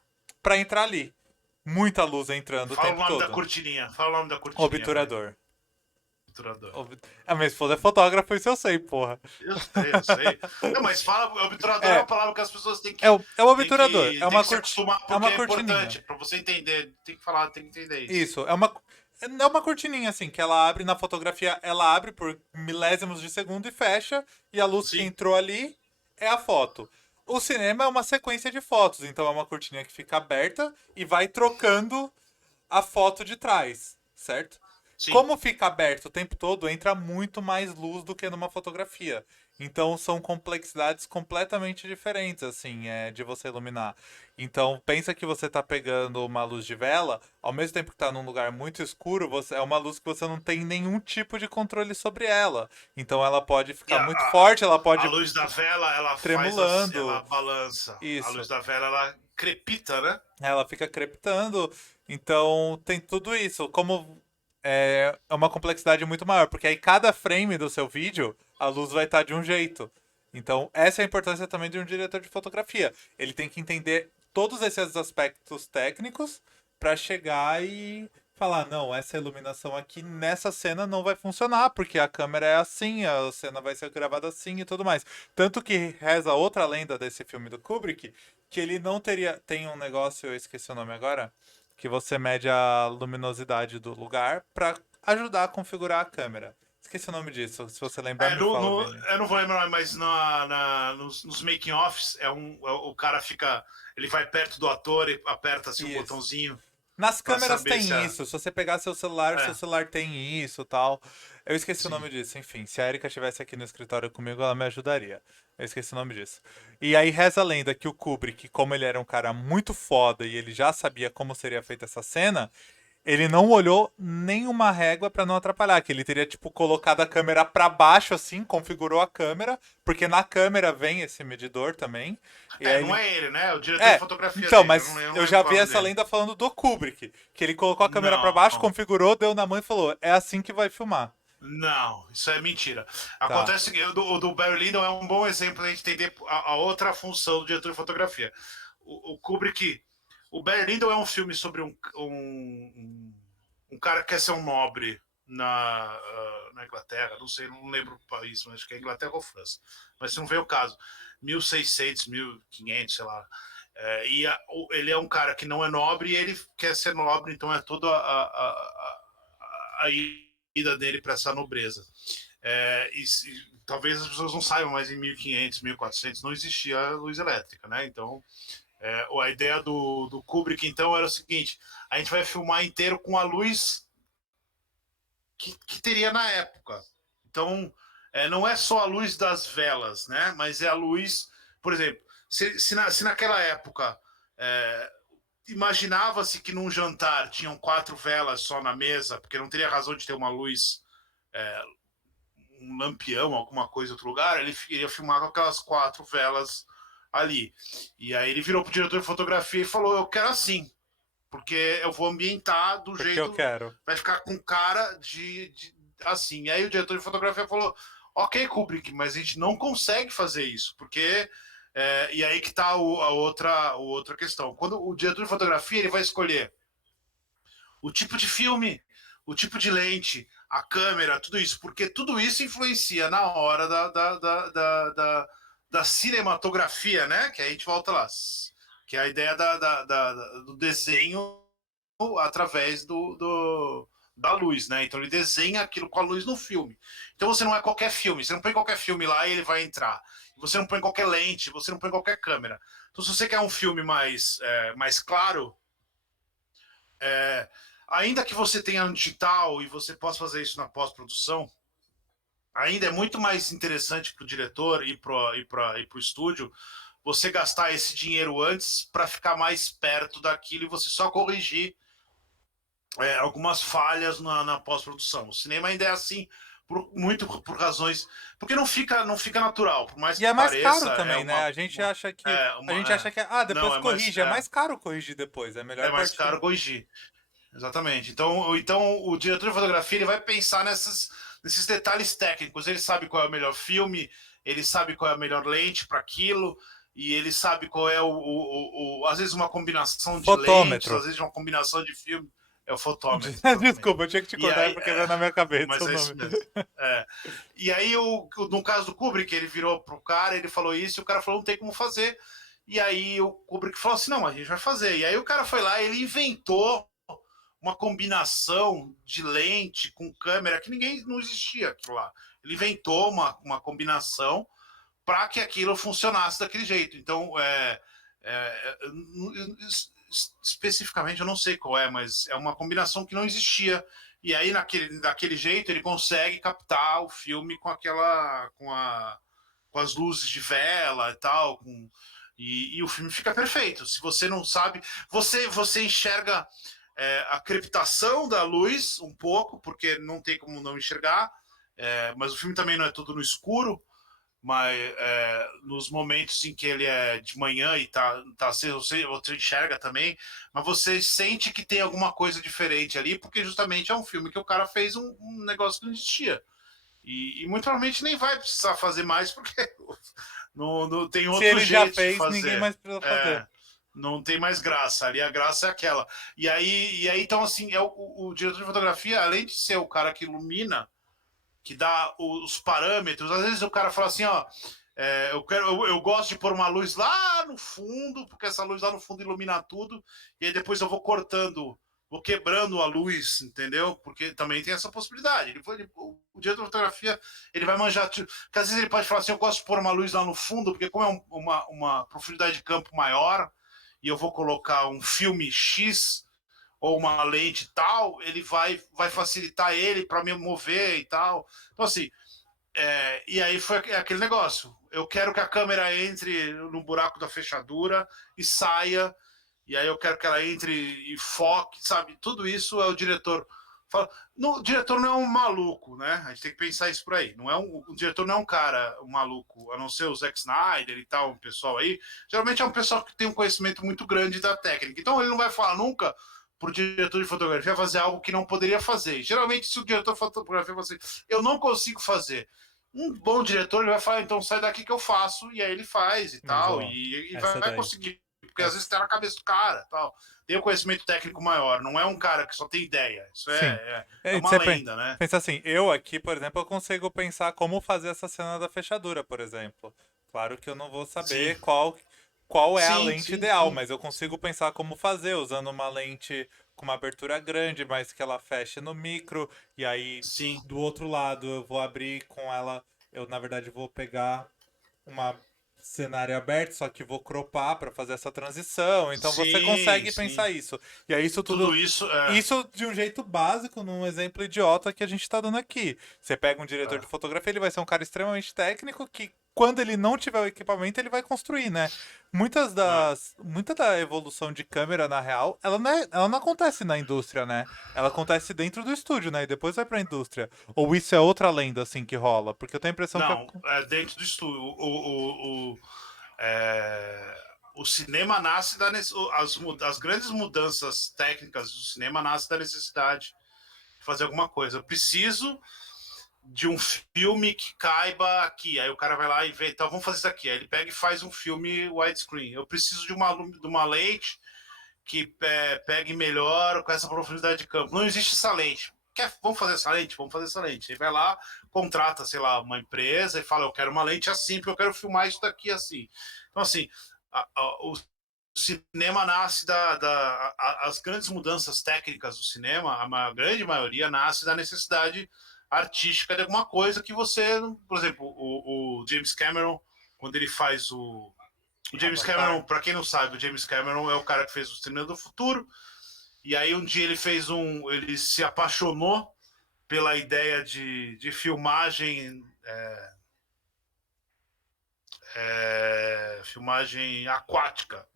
para entrar ali. Muita luz entrando o Fala o tempo nome da todo. cortininha. Fala o nome da cortininha, vai. Obturador. Obturador. A minha esposa é fotógrafa, isso eu sei, porra. Eu sei. Não, mas fala, obturador é É, uma palavra que as pessoas é o obturador. têm que se acostumar É porque uma é cortininha. importante. Pra você entender, tem que falar, tem que entender isso. Isso, é uma cortininha assim, que ela abre na fotografia, ela abre por milésimos de segundo e fecha, e a luz que Sim, entrou ali é a foto. O cinema é uma sequência de fotos, então é uma cortininha que fica aberta e vai trocando a foto de trás, certo? sim. Como fica aberto o tempo todo, entra muito mais luz do que numa fotografia. Então são complexidades completamente diferentes, assim, de você iluminar. Então pensa que você tá pegando uma luz de vela, ao mesmo tempo que tá num lugar muito escuro, é uma luz que você não tem nenhum tipo de controle sobre ela. Então ela pode E ficar muito forte, ela a pode luz da vela, ela faz ela tremulando. balança. A luz Isso. da vela, ela crepita, né? Ela fica crepitando. Então tem tudo isso. Como é uma complexidade muito maior, porque aí cada frame do seu vídeo, a luz vai estar de um jeito. Então, essa é a importância também de um diretor de fotografia. Ele tem que entender todos esses aspectos técnicos para chegar e falar: não, essa iluminação aqui nessa cena não vai funcionar, porque a câmera é assim, a cena vai ser gravada assim e tudo mais. Tanto que reza outra lenda desse filme do Kubrick, que ele não teria. Tem um negócio, eu esqueci o nome agora, que você mede a luminosidade do lugar para ajudar a configurar a câmera. Esqueci o nome disso. Se você lembrar, me fala, Vini. Eu não vou lembrar, mas nos making-offs, o cara fica. Ele vai perto do ator e aperta assim um Isso. botãozinho Nas pra câmeras saber se tem a. isso. Se você pegar seu É, celular tem isso tal. Eu esqueci o sim. nome disso. Enfim, se a Erika estivesse aqui no escritório comigo, ela me ajudaria. Eu esqueci o nome disso. E aí reza a lenda que o Kubrick, como ele era um cara muito foda e ele já sabia como seria feita essa cena, ele não olhou nenhuma régua pra não atrapalhar, que ele teria tipo colocado a câmera pra baixo assim, configurou a câmera, porque na câmera vem esse medidor também. E É, aí não ele é ele, né? É o diretor de é, fotografia então, dele. mas Eu não eu lembro já qual vi é o nome essa dele. lenda falando do Kubrick, que ele colocou a câmera pra Não, baixo, configurou, deu na mão e falou: "É assim que vai filmar". não, isso é mentira. Tá. Acontece que o do Barry Lyndon é um bom exemplo para a gente entender a outra função do diretor de fotografia. O Kubrick. O Barry Lyndon é um filme sobre um cara que quer ser um nobre na Inglaterra, não sei, não lembro o país, mas acho que é Inglaterra ou França. Mas se não vem o caso, 1600, 1500, sei lá. Ele é um cara que não é nobre e ele quer ser nobre, então é toda a ida dele para essa nobreza. Talvez as pessoas não saibam, mas em 1500, 1400 não existia luz elétrica, né? Então, a ideia do Kubrick, então, era o seguinte: a gente vai filmar inteiro com a luz que teria na época. Então, não é só a luz das velas, né? Mas é a luz, por exemplo, se naquela época imaginava-se que num jantar tinham 4 velas só na mesa, porque não teria razão de ter uma luz, é, um lampião, alguma coisa em outro lugar, ele iria filmar com aquelas 4 velas ali. E aí ele virou pro diretor de fotografia e falou: eu quero assim, porque eu vou ambientar do Porque eu jeito. quero. Vai ficar com cara de assim. E aí o diretor de fotografia falou: ok, Kubrick, mas a gente não consegue fazer isso, porque. E aí que tá a outra questão. Quando o diretor de fotografia ele vai escolher o tipo de filme, o tipo de lente, a câmera, tudo isso, porque tudo isso influencia na hora da cinematografia, né? Que aí a gente volta lá, que é a ideia do desenho através da luz, né? Então ele desenha aquilo com a luz no filme. Então você não é qualquer filme, você não põe qualquer filme lá e ele vai entrar. Você não põe qualquer lente, você não põe qualquer câmera. Então se você quer um filme mais claro, é, ainda que você tenha no digital e você possa fazer isso na pós-produção, ainda é muito mais interessante para o diretor e pro estúdio você gastar esse dinheiro antes para ficar mais perto daquilo e você só corrigir algumas falhas na pós-produção. O cinema ainda é assim, muito por razões. Porque não fica natural, por mais E que é mais caro pareça, também, né? A gente acha que. A gente acha que não, depois corrige. É mais caro corrigir depois. É é melhor mais partir do. caro corrigir. Exatamente. Então o diretor de fotografia ele vai pensar nesses detalhes técnicos. Ele sabe qual é o melhor filme, ele sabe qual é a melhor lente para aquilo, e ele sabe qual é às vezes uma combinação de lentes, Fotômetro. às vezes uma combinação de filme. É o fotômetro, exatamente. Desculpa, eu tinha que te E cortar aí, porque veio na minha cabeça mas o é nome. isso mesmo. É. E aí, no caso do Kubrick, ele virou pro cara, ele falou isso, e o cara falou, não tem como fazer. E aí o Kubrick falou assim, não, a gente vai fazer. E aí o cara foi lá, ele inventou uma combinação de lente com câmera que ninguém não existia aquilo lá. Ele inventou uma combinação para que aquilo funcionasse daquele jeito. Então, especificamente, eu não sei qual é, mas é uma combinação que não existia. E aí, daquele jeito, ele consegue captar o filme com as luzes de vela e tal. E o filme fica perfeito. Se você não sabe, você enxerga a crepitação da luz um pouco, porque não tem como não enxergar, mas o filme também não é tudo no escuro, mas nos momentos em que ele é de manhã e tá aceso, você enxerga também, mas você sente que tem alguma coisa diferente ali, porque justamente é um filme que o cara fez um negócio que não existia. E muito provavelmente nem vai precisar fazer mais, porque não tem Se outros ele já jeitos de fez, ninguém fazer. mais precisa fazer. É, não tem mais graça. Ali a graça é aquela. E aí então, assim, o diretor de fotografia, além de ser o cara que ilumina, que dá os parâmetros, às vezes o cara fala assim, ó. Eu gosto de pôr uma luz lá no fundo, porque essa luz lá no fundo ilumina tudo, e aí depois eu vou cortando, vou quebrando a luz, entendeu? Porque também tem essa possibilidade. O diretor de fotografia ele vai manjar, porque às vezes ele pode falar assim: eu gosto de pôr uma luz lá no fundo, porque como é uma profundidade de campo maior, e eu vou colocar um filme X ou uma lente tal, ele vai facilitar ele para me mover e tal. Então, assim, e aí foi aquele negócio. Eu quero que a câmera entre no buraco da fechadura e saia. E aí eu quero que ela entre e foque, sabe? Tudo isso é o diretor. O diretor não é um maluco, né? A gente tem que pensar isso por aí. O diretor não é um cara um maluco, a não ser o Zack Snyder e tal, um pessoal aí. Geralmente é um pessoal que tem um conhecimento muito grande da técnica. Então ele não vai falar nunca pro diretor de fotografia fazer algo que não poderia fazer. Geralmente, se o diretor de fotografia fala assim, eu não consigo fazer, um bom diretor ele vai falar, então sai daqui que eu faço, e aí ele faz e Mas, tal, ó, e essa vai daí. conseguir, porque às vezes Essa... tá na cabeça do cara tal. Tem um conhecimento técnico maior, não é um cara que só tem ideia. Isso Sim. é uma Você lenda, né? pensa assim, eu aqui, por exemplo, eu consigo pensar como fazer essa cena da fechadura, por exemplo. Claro que eu não vou Sim, saber qual é a sim, lente sim, ideal, sim, mas eu consigo pensar como fazer, usando uma lente com uma abertura grande, mas que ela feche no micro, e aí sim, do outro lado eu vou abrir com ela, eu na verdade vou pegar uma cenário aberto, só que vou cropar para fazer essa transição. Então você sim, consegue sim. pensar isso. E aí isso Tudo tudo isso isso de um jeito básico, num exemplo idiota que a gente tá dando aqui. Você pega um diretor de fotografia, ele vai ser um cara extremamente técnico que quando ele não tiver o equipamento, ele vai construir, né? Muita da evolução de câmera, na real, ela não acontece na indústria, né? Ela acontece dentro do estúdio, né? E depois vai pra indústria. Ou isso é outra lenda, assim, que rola? Porque eu tenho a impressão que não, é dentro do estúdio. O cinema nasce as grandes mudanças técnicas do cinema nascem da necessidade de fazer alguma coisa. Eu preciso de um filme que caiba aqui. Aí o cara vai lá e vê, então vamos fazer isso aqui. Aí ele pega e faz um filme widescreen. Eu preciso de uma lente que pegue melhor com essa profundidade de campo. Não existe essa lente. Vamos fazer essa lente? Vamos fazer essa lente. Ele vai lá, contrata, sei lá, uma empresa e fala: eu quero uma lente assim, porque eu quero filmar isso daqui assim. Então, assim, o cinema nasce as grandes mudanças técnicas do cinema, a grande maioria nasce da necessidade artística de alguma coisa que você, por exemplo, o James Cameron, quando ele faz o James Avatar. Cameron, para quem não sabe, o James Cameron é o cara que fez o Exterminador do Futuro. E aí um dia ele se apaixonou pela ideia de filmagem, filmagem aquática.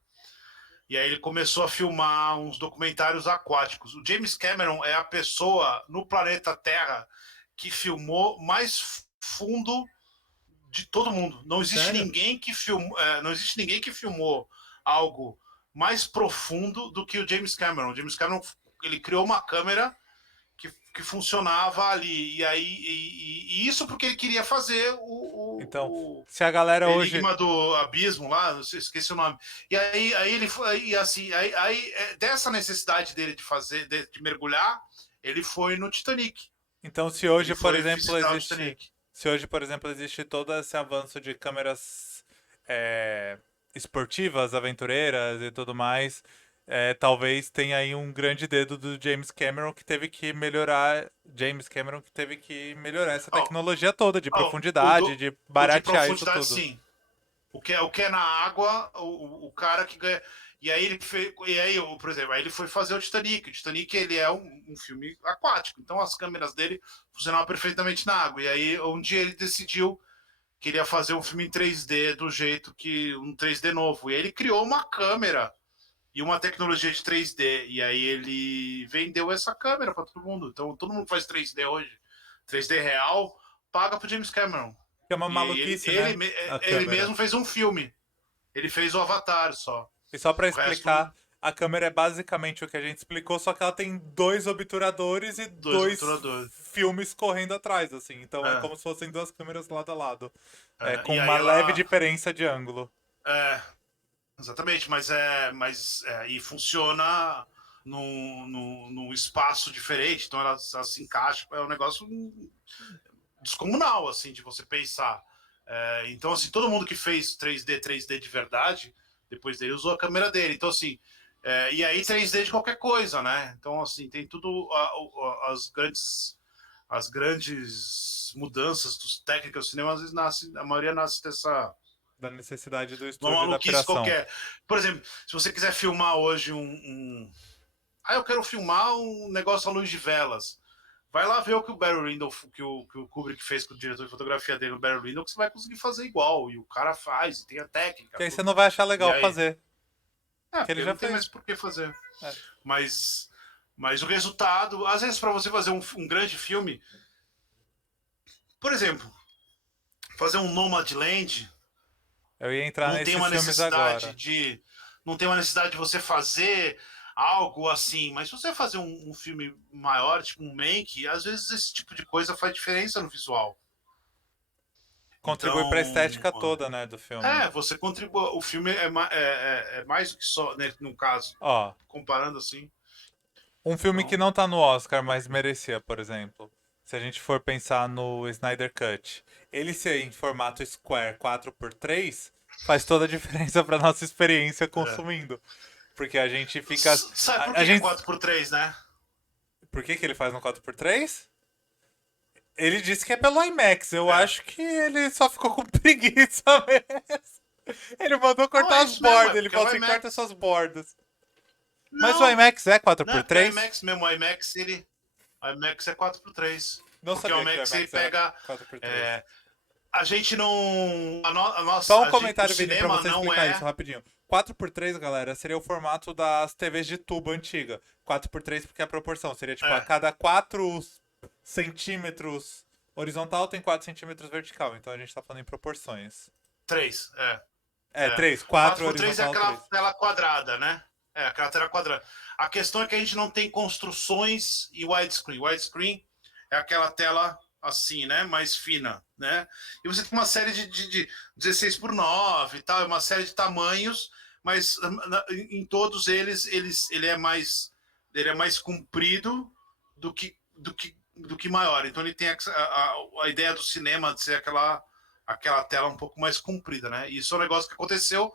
E aí ele começou a filmar uns documentários aquáticos. O James Cameron é a pessoa no planeta Terra que filmou mais fundo de todo mundo. Não existe Sério? ninguém que filmou, não existe ninguém que filmou algo mais profundo do que o James Cameron. O James Cameron ele criou uma câmera que funcionava ali e aí e isso porque ele queria fazer Então, o se a galera hoje. Enigma do Abismo lá, não sei, esqueci o nome. E aí ele foi, e assim, dessa necessidade dele de fazer, de mergulhar, ele foi no Titanic. Então, se Ele hoje, por foi exemplo, visitar o existe. Titanic. Se hoje, por exemplo, existe todo esse avanço de câmeras é, esportivas, aventureiras e tudo mais, talvez tenha aí um grande dedo do James Cameron que teve que melhorar. James Cameron que teve que melhorar essa Oh, tecnologia toda de oh, profundidade, de o de baratear isso profundidade, tudo. sim. O que é na água, o cara que ganha. E aí ele fez, e aí, por exemplo, aí ele foi fazer o Titanic. O Titanic ele é um filme aquático, então as câmeras dele funcionavam perfeitamente na água. E aí um dia ele decidiu que ele ia fazer um filme em 3D do jeito que um 3D novo. E aí ele criou uma câmera e uma tecnologia de 3D. E aí ele vendeu essa câmera para todo mundo. Então todo mundo faz 3D hoje, 3D real, paga pro James Cameron. Que é uma E aí maluquice, né? A ele câmera. mesmo fez um filme. Ele fez o Avatar só. E só pra O resto, explicar, a câmera é basicamente o que a gente explicou, só que ela tem dois obturadores e dois dois obturadores. filmes correndo atrás, assim. Então é É, como se fossem duas câmeras lado a lado. Com e uma aí leve ela. diferença de ângulo. É, exatamente, e funciona num espaço diferente, então ela se encaixa, é um negócio descomunal, assim, de você pensar. Então, assim, todo mundo que fez 3D de verdade, depois dele usou a câmera dele. Então, assim, e aí 3D de qualquer coisa, né? Então, assim, tem tudo as grandes mudanças dos técnicos do cinema, às vezes a maioria nasce dessa Da necessidade do uma estúdio e da maluquice piração. qualquer. Por exemplo, se você quiser filmar hoje eu quero filmar um negócio à luz de velas. Vai lá ver o que o Barry Lyndon, que o Kubrick fez com o diretor de fotografia dele, o Barry Lyndon, que você vai conseguir fazer igual. E o cara faz, e tem a técnica, Que aí você tudo. não vai achar E legal aí? fazer. Que ele Porque já não tem fez. mais por que fazer. É. Mas, mas o resultado, às vezes, para você fazer um grande filme, por exemplo, fazer um Nomadland, Eu ia entrar não tem nesses uma filmes necessidade agora. de. Não tem uma necessidade de você fazer algo assim. Mas se você fazer um filme maior, tipo um make, às vezes esse tipo de coisa faz diferença no visual. Contribui pra Então, estética toda, né, do filme. você contribui. O filme é mais do que só, né, no caso, Ó, comparando assim. um filme que Então, não tá no Oscar, mas merecia, por exemplo. Se a gente for pensar no Snyder Cut. Ele ser em formato square 4x3 faz toda a diferença pra nossa experiência é. consumindo. Porque a gente fica. Sabe por A que é gente. 4x3, né? Por que ele faz no 4x3? Ele disse que é pelo IMAX. Eu É. acho que ele só ficou com preguiça mesmo. Ele mandou Não, cortar é as isso mesmo, é bordas. Ele porque é falou o assim: corta IMAX. essas bordas. Mas o Não, IMAX é não é porque é o 4x3? IMAX mesmo. O IMAX é 4x3. Não Porque o sabia que o IMAX ele IMAX era pega. 4x3. é, a gente não. A Só nossa, um o comentário, Vini, pra cinema você não explicar isso é. rapidinho. 4x3, galera, seria o formato das TVs de tubo antiga. 4x3 porque é a proporção. Seria tipo, a É, cada 4 centímetros horizontal tem 4 centímetros vertical. Então a gente tá falando em proporções. 3. É. É, É. 3, quatro 4 por três é horizontal, aquela 3. tela quadrada, né? É, aquela tela quadrada. A questão é que a gente não tem construções e widescreen. Widescreen é aquela tela assim, né? Mais fina, né? E você tem uma série de 16 por 9 e tal, uma série de tamanhos, mas em todos ele é mais comprido do que maior. Então ele tem a ideia do cinema de ser aquela tela um pouco mais comprida, né? E isso é um negócio que aconteceu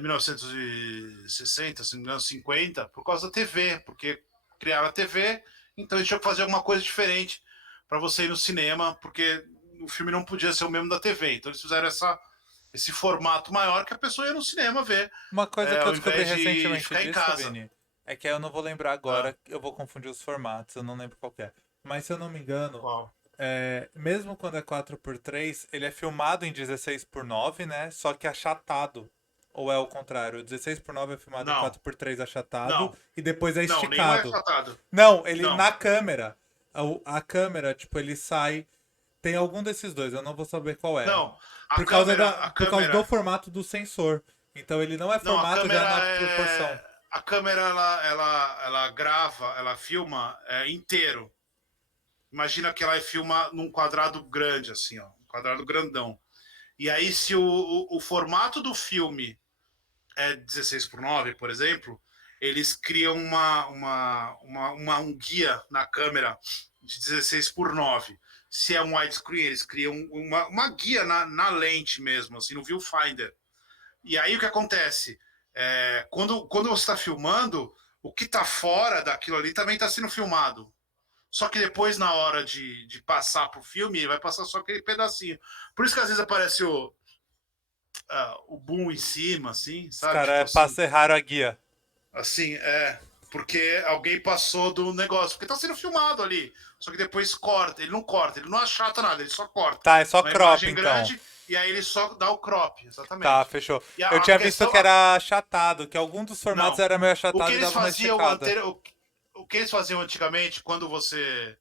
1960, se não me engano, 50, por causa da TV, porque criaram a TV, então eles tinham que fazer alguma coisa diferente para você ir no cinema, porque o filme não podia ser o mesmo da TV. Então eles fizeram esse formato maior que a pessoa ia no cinema ver, Uma coisa que eu ao descobri invés de recentemente ficar em disso, casa. Vini, É que eu não vou lembrar Ah, agora, eu vou confundir os formatos, eu não lembro qual que é. Mas se eu não me engano, qual? mesmo quando é 4:3, ele é filmado em 16:9, né? Só que achatado. Ou é o contrário? O 16:9 é filmado em Não, 4:3 achatado não, e depois é não, nenhum é esticado. tratado. Não, ele Não, na câmera. A câmera, tipo, ele sai. Tem algum desses dois, eu não vou saber qual é. não. A câmera, a Por causa do câmera, formato do sensor. Então ele não é não, a formato já câmera na proporção. é, a câmera ela grava, ela filma inteiro. Imagina que ela filma num quadrado grande, assim, ó, um quadrado grandão. E aí, se o formato do filme é 16:9, por exemplo, eles criam um guia na câmera de 16:9. Se é um widescreen, eles criam uma guia na lente mesmo, assim, no viewfinder. E aí o que acontece? Quando você está filmando, o que está fora daquilo ali também está sendo filmado. Só que depois, na hora de passar pro filme, ele vai passar só aquele pedacinho. Por isso que às vezes aparece o boom em cima, assim, Os sabe? Tipo caras assim. erraram a guia. Assim, porque alguém passou do negócio. Porque tá sendo filmado ali. Só que depois corta. Ele não corta, ele não achata nada, ele só corta. Tá, é só Uma crop imagem então. grande e aí ele só dá o crop, Tá, exatamente. fechou. E Eu a tinha visto questão. que era achatado, que algum dos formatos Não. era meio O que achatado e eles dava uma faziam esticada. o que eles faziam antigamente, quando você.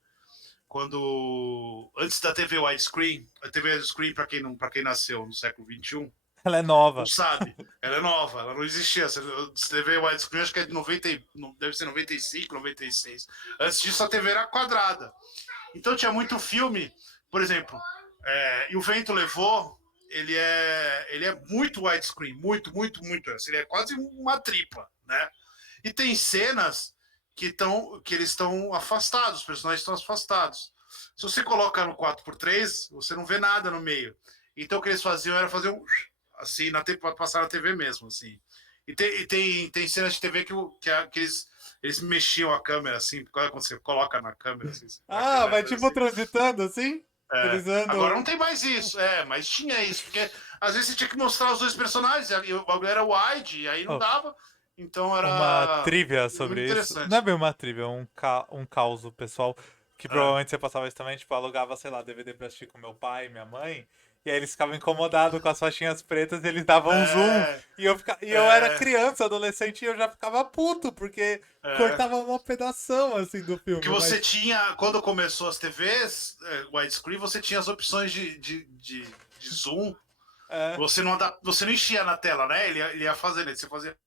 Quando. Antes da TV widescreen, a TV widescreen, para quem nasceu no século XXI, Ela é não nova. sabe. Ela é nova, ela não existia. Você vê o widescreen, acho que é de 90, deve ser 95, 96. Antes disso, a TV era quadrada. Então tinha muito filme, por exemplo, E o Vento Levou, ele é muito widescreen, muito, muito, muito. Assim, ele é quase uma tripa, né? E tem cenas que eles estão afastados, os personagens estão afastados. Se você coloca no 4:3, você não vê nada no meio. Então o que eles faziam era fazer um assim, para passar na TV mesmo, assim. Tem cenas de TV eles mexiam a câmera, assim, quando você coloca na câmera, assim, a Ah, câmera vai faz tipo assim. transitando assim? Eles Agora não andam. tem mais isso, mas tinha isso, porque às vezes você tinha que mostrar os dois personagens, e o bagulho era wide, e aí não Oh, dava, então uma era trivia muito sobre isso. Não é interessante. bem uma trivia, é um caos, pessoal. Que É, provavelmente você passava isso também, tipo, alugava, sei lá, DVD pra assistir com meu pai e minha mãe. E aí eles ficavam incomodados com as faixinhas pretas e eles davam um zoom. é, E eu era é, criança, adolescente, e eu já ficava puto, porque é. cortava uma pedação, assim, do Porque filme. você Mas, tinha, quando começou as TVs widescreen, você tinha as opções de zoom. é, Você não enchia na tela, né? Ele ia fazendo, você fazia.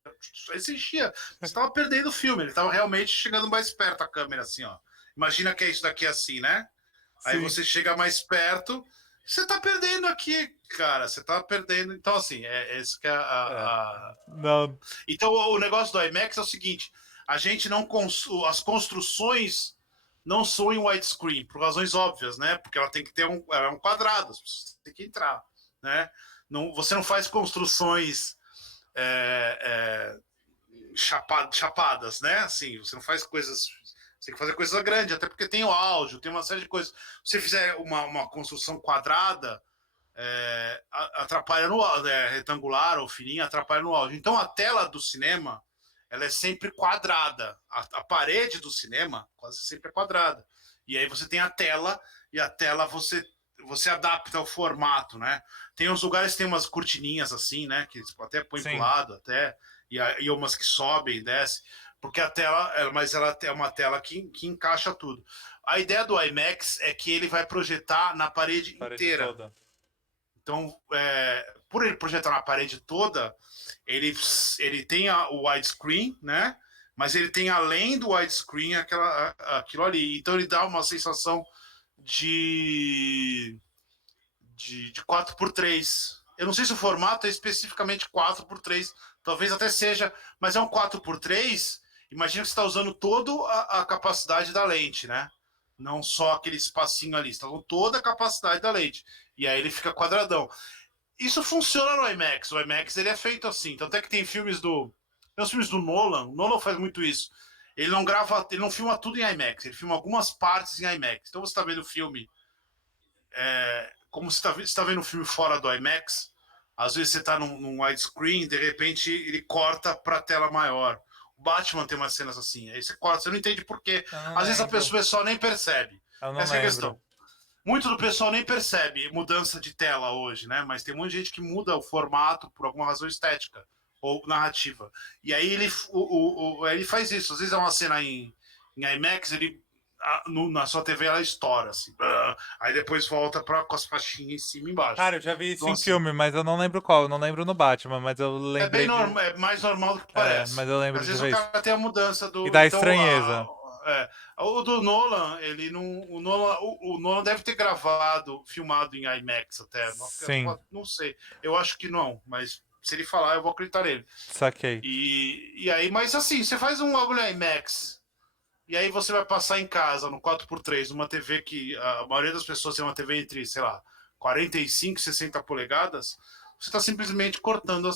Aí você enchia. Você estava perdendo o filme, ele estava realmente chegando mais perto a câmera, assim, ó. Imagina que é isso daqui assim, né? Aí sim. você chega mais perto, você está perdendo aqui, cara. Você está perdendo. Então, assim, é isso que é É. Não, Então, o negócio do IMAX é o seguinte: a gente não. As construções não são em widescreen, por razões óbvias, né? Porque ela tem que ter ela é um quadrado, as pessoas têm que entrar, né? Não, você não faz construções chapadas, né? Assim, você não faz coisas. Você tem que fazer coisa grande, até porque tem o áudio, tem uma série de coisas. Se você fizer uma construção quadrada, atrapalha no retangular ou fininha, atrapalha no áudio. Então a tela do cinema ela é sempre quadrada. A parede do cinema quase sempre é quadrada. E aí você tem a tela e a tela você adapta o formato, né? Tem uns lugares que tem umas cortininhas assim, né? Que até põe para o sim. lado, e umas que sobem e descem, porque a tela, mas ela é uma tela que encaixa tudo. A ideia do IMAX é que ele vai projetar na parede Parede inteira. toda. Então, por ele projetar na parede toda, ele tem o widescreen, né? Mas ele tem além do widescreen aquilo ali. Então ele dá uma sensação de, de 4:3. Eu não sei se o formato é especificamente 4:3, talvez até seja, mas é um 4:3. Imagina que você está usando toda a capacidade da lente, né? Não só aquele espacinho ali, você está usando toda a capacidade da lente. E aí ele fica quadradão. Isso funciona no IMAX. O IMAX ele é feito assim. Tanto é que tem filmes do. Tem os filmes do Nolan. O Nolan faz muito isso. Ele não grava, ele não filma tudo em IMAX, ele filma algumas partes em IMAX. Então você está vendo o filme, como você está vendo o filme fora do IMAX, às vezes você está num widescreen, de repente ele corta para a tela maior. O Batman tem umas cenas assim. Aí você corta, você não entende por quê. Eu não Às vezes lembro. o pessoal nem percebe. Eu não Essa é a lembro. questão. Muito do pessoal nem percebe mudança de tela hoje, né? Mas tem muita gente que muda o formato por alguma razão estética ou narrativa. E aí ele faz isso. Às vezes é uma cena em IMAX, ele na sua TV ela estoura, assim. Aí depois volta com as faixinhas em cima e embaixo. Cara, eu já vi isso Então, em assim, filme, mas eu não lembro qual. Eu não lembro no Batman, mas eu é bem lembrei de. normal, é mais normal do que É, parece. mas eu lembro Às de vezes o ver isso. cara tem a mudança E do. dá Então, estranheza. o do Nolan, ele não. O Nolan deve ter gravado, filmado em IMAX até. Não, Sim, não sei. Eu acho que não, mas se ele falar, eu vou acreditar nele. saquei. E aí, mas assim, você faz um bagulho IMAX. E aí você vai passar em casa no 4x3, numa TV que a maioria das pessoas tem uma TV entre, sei lá, 45 e 60 polegadas, você está simplesmente cortando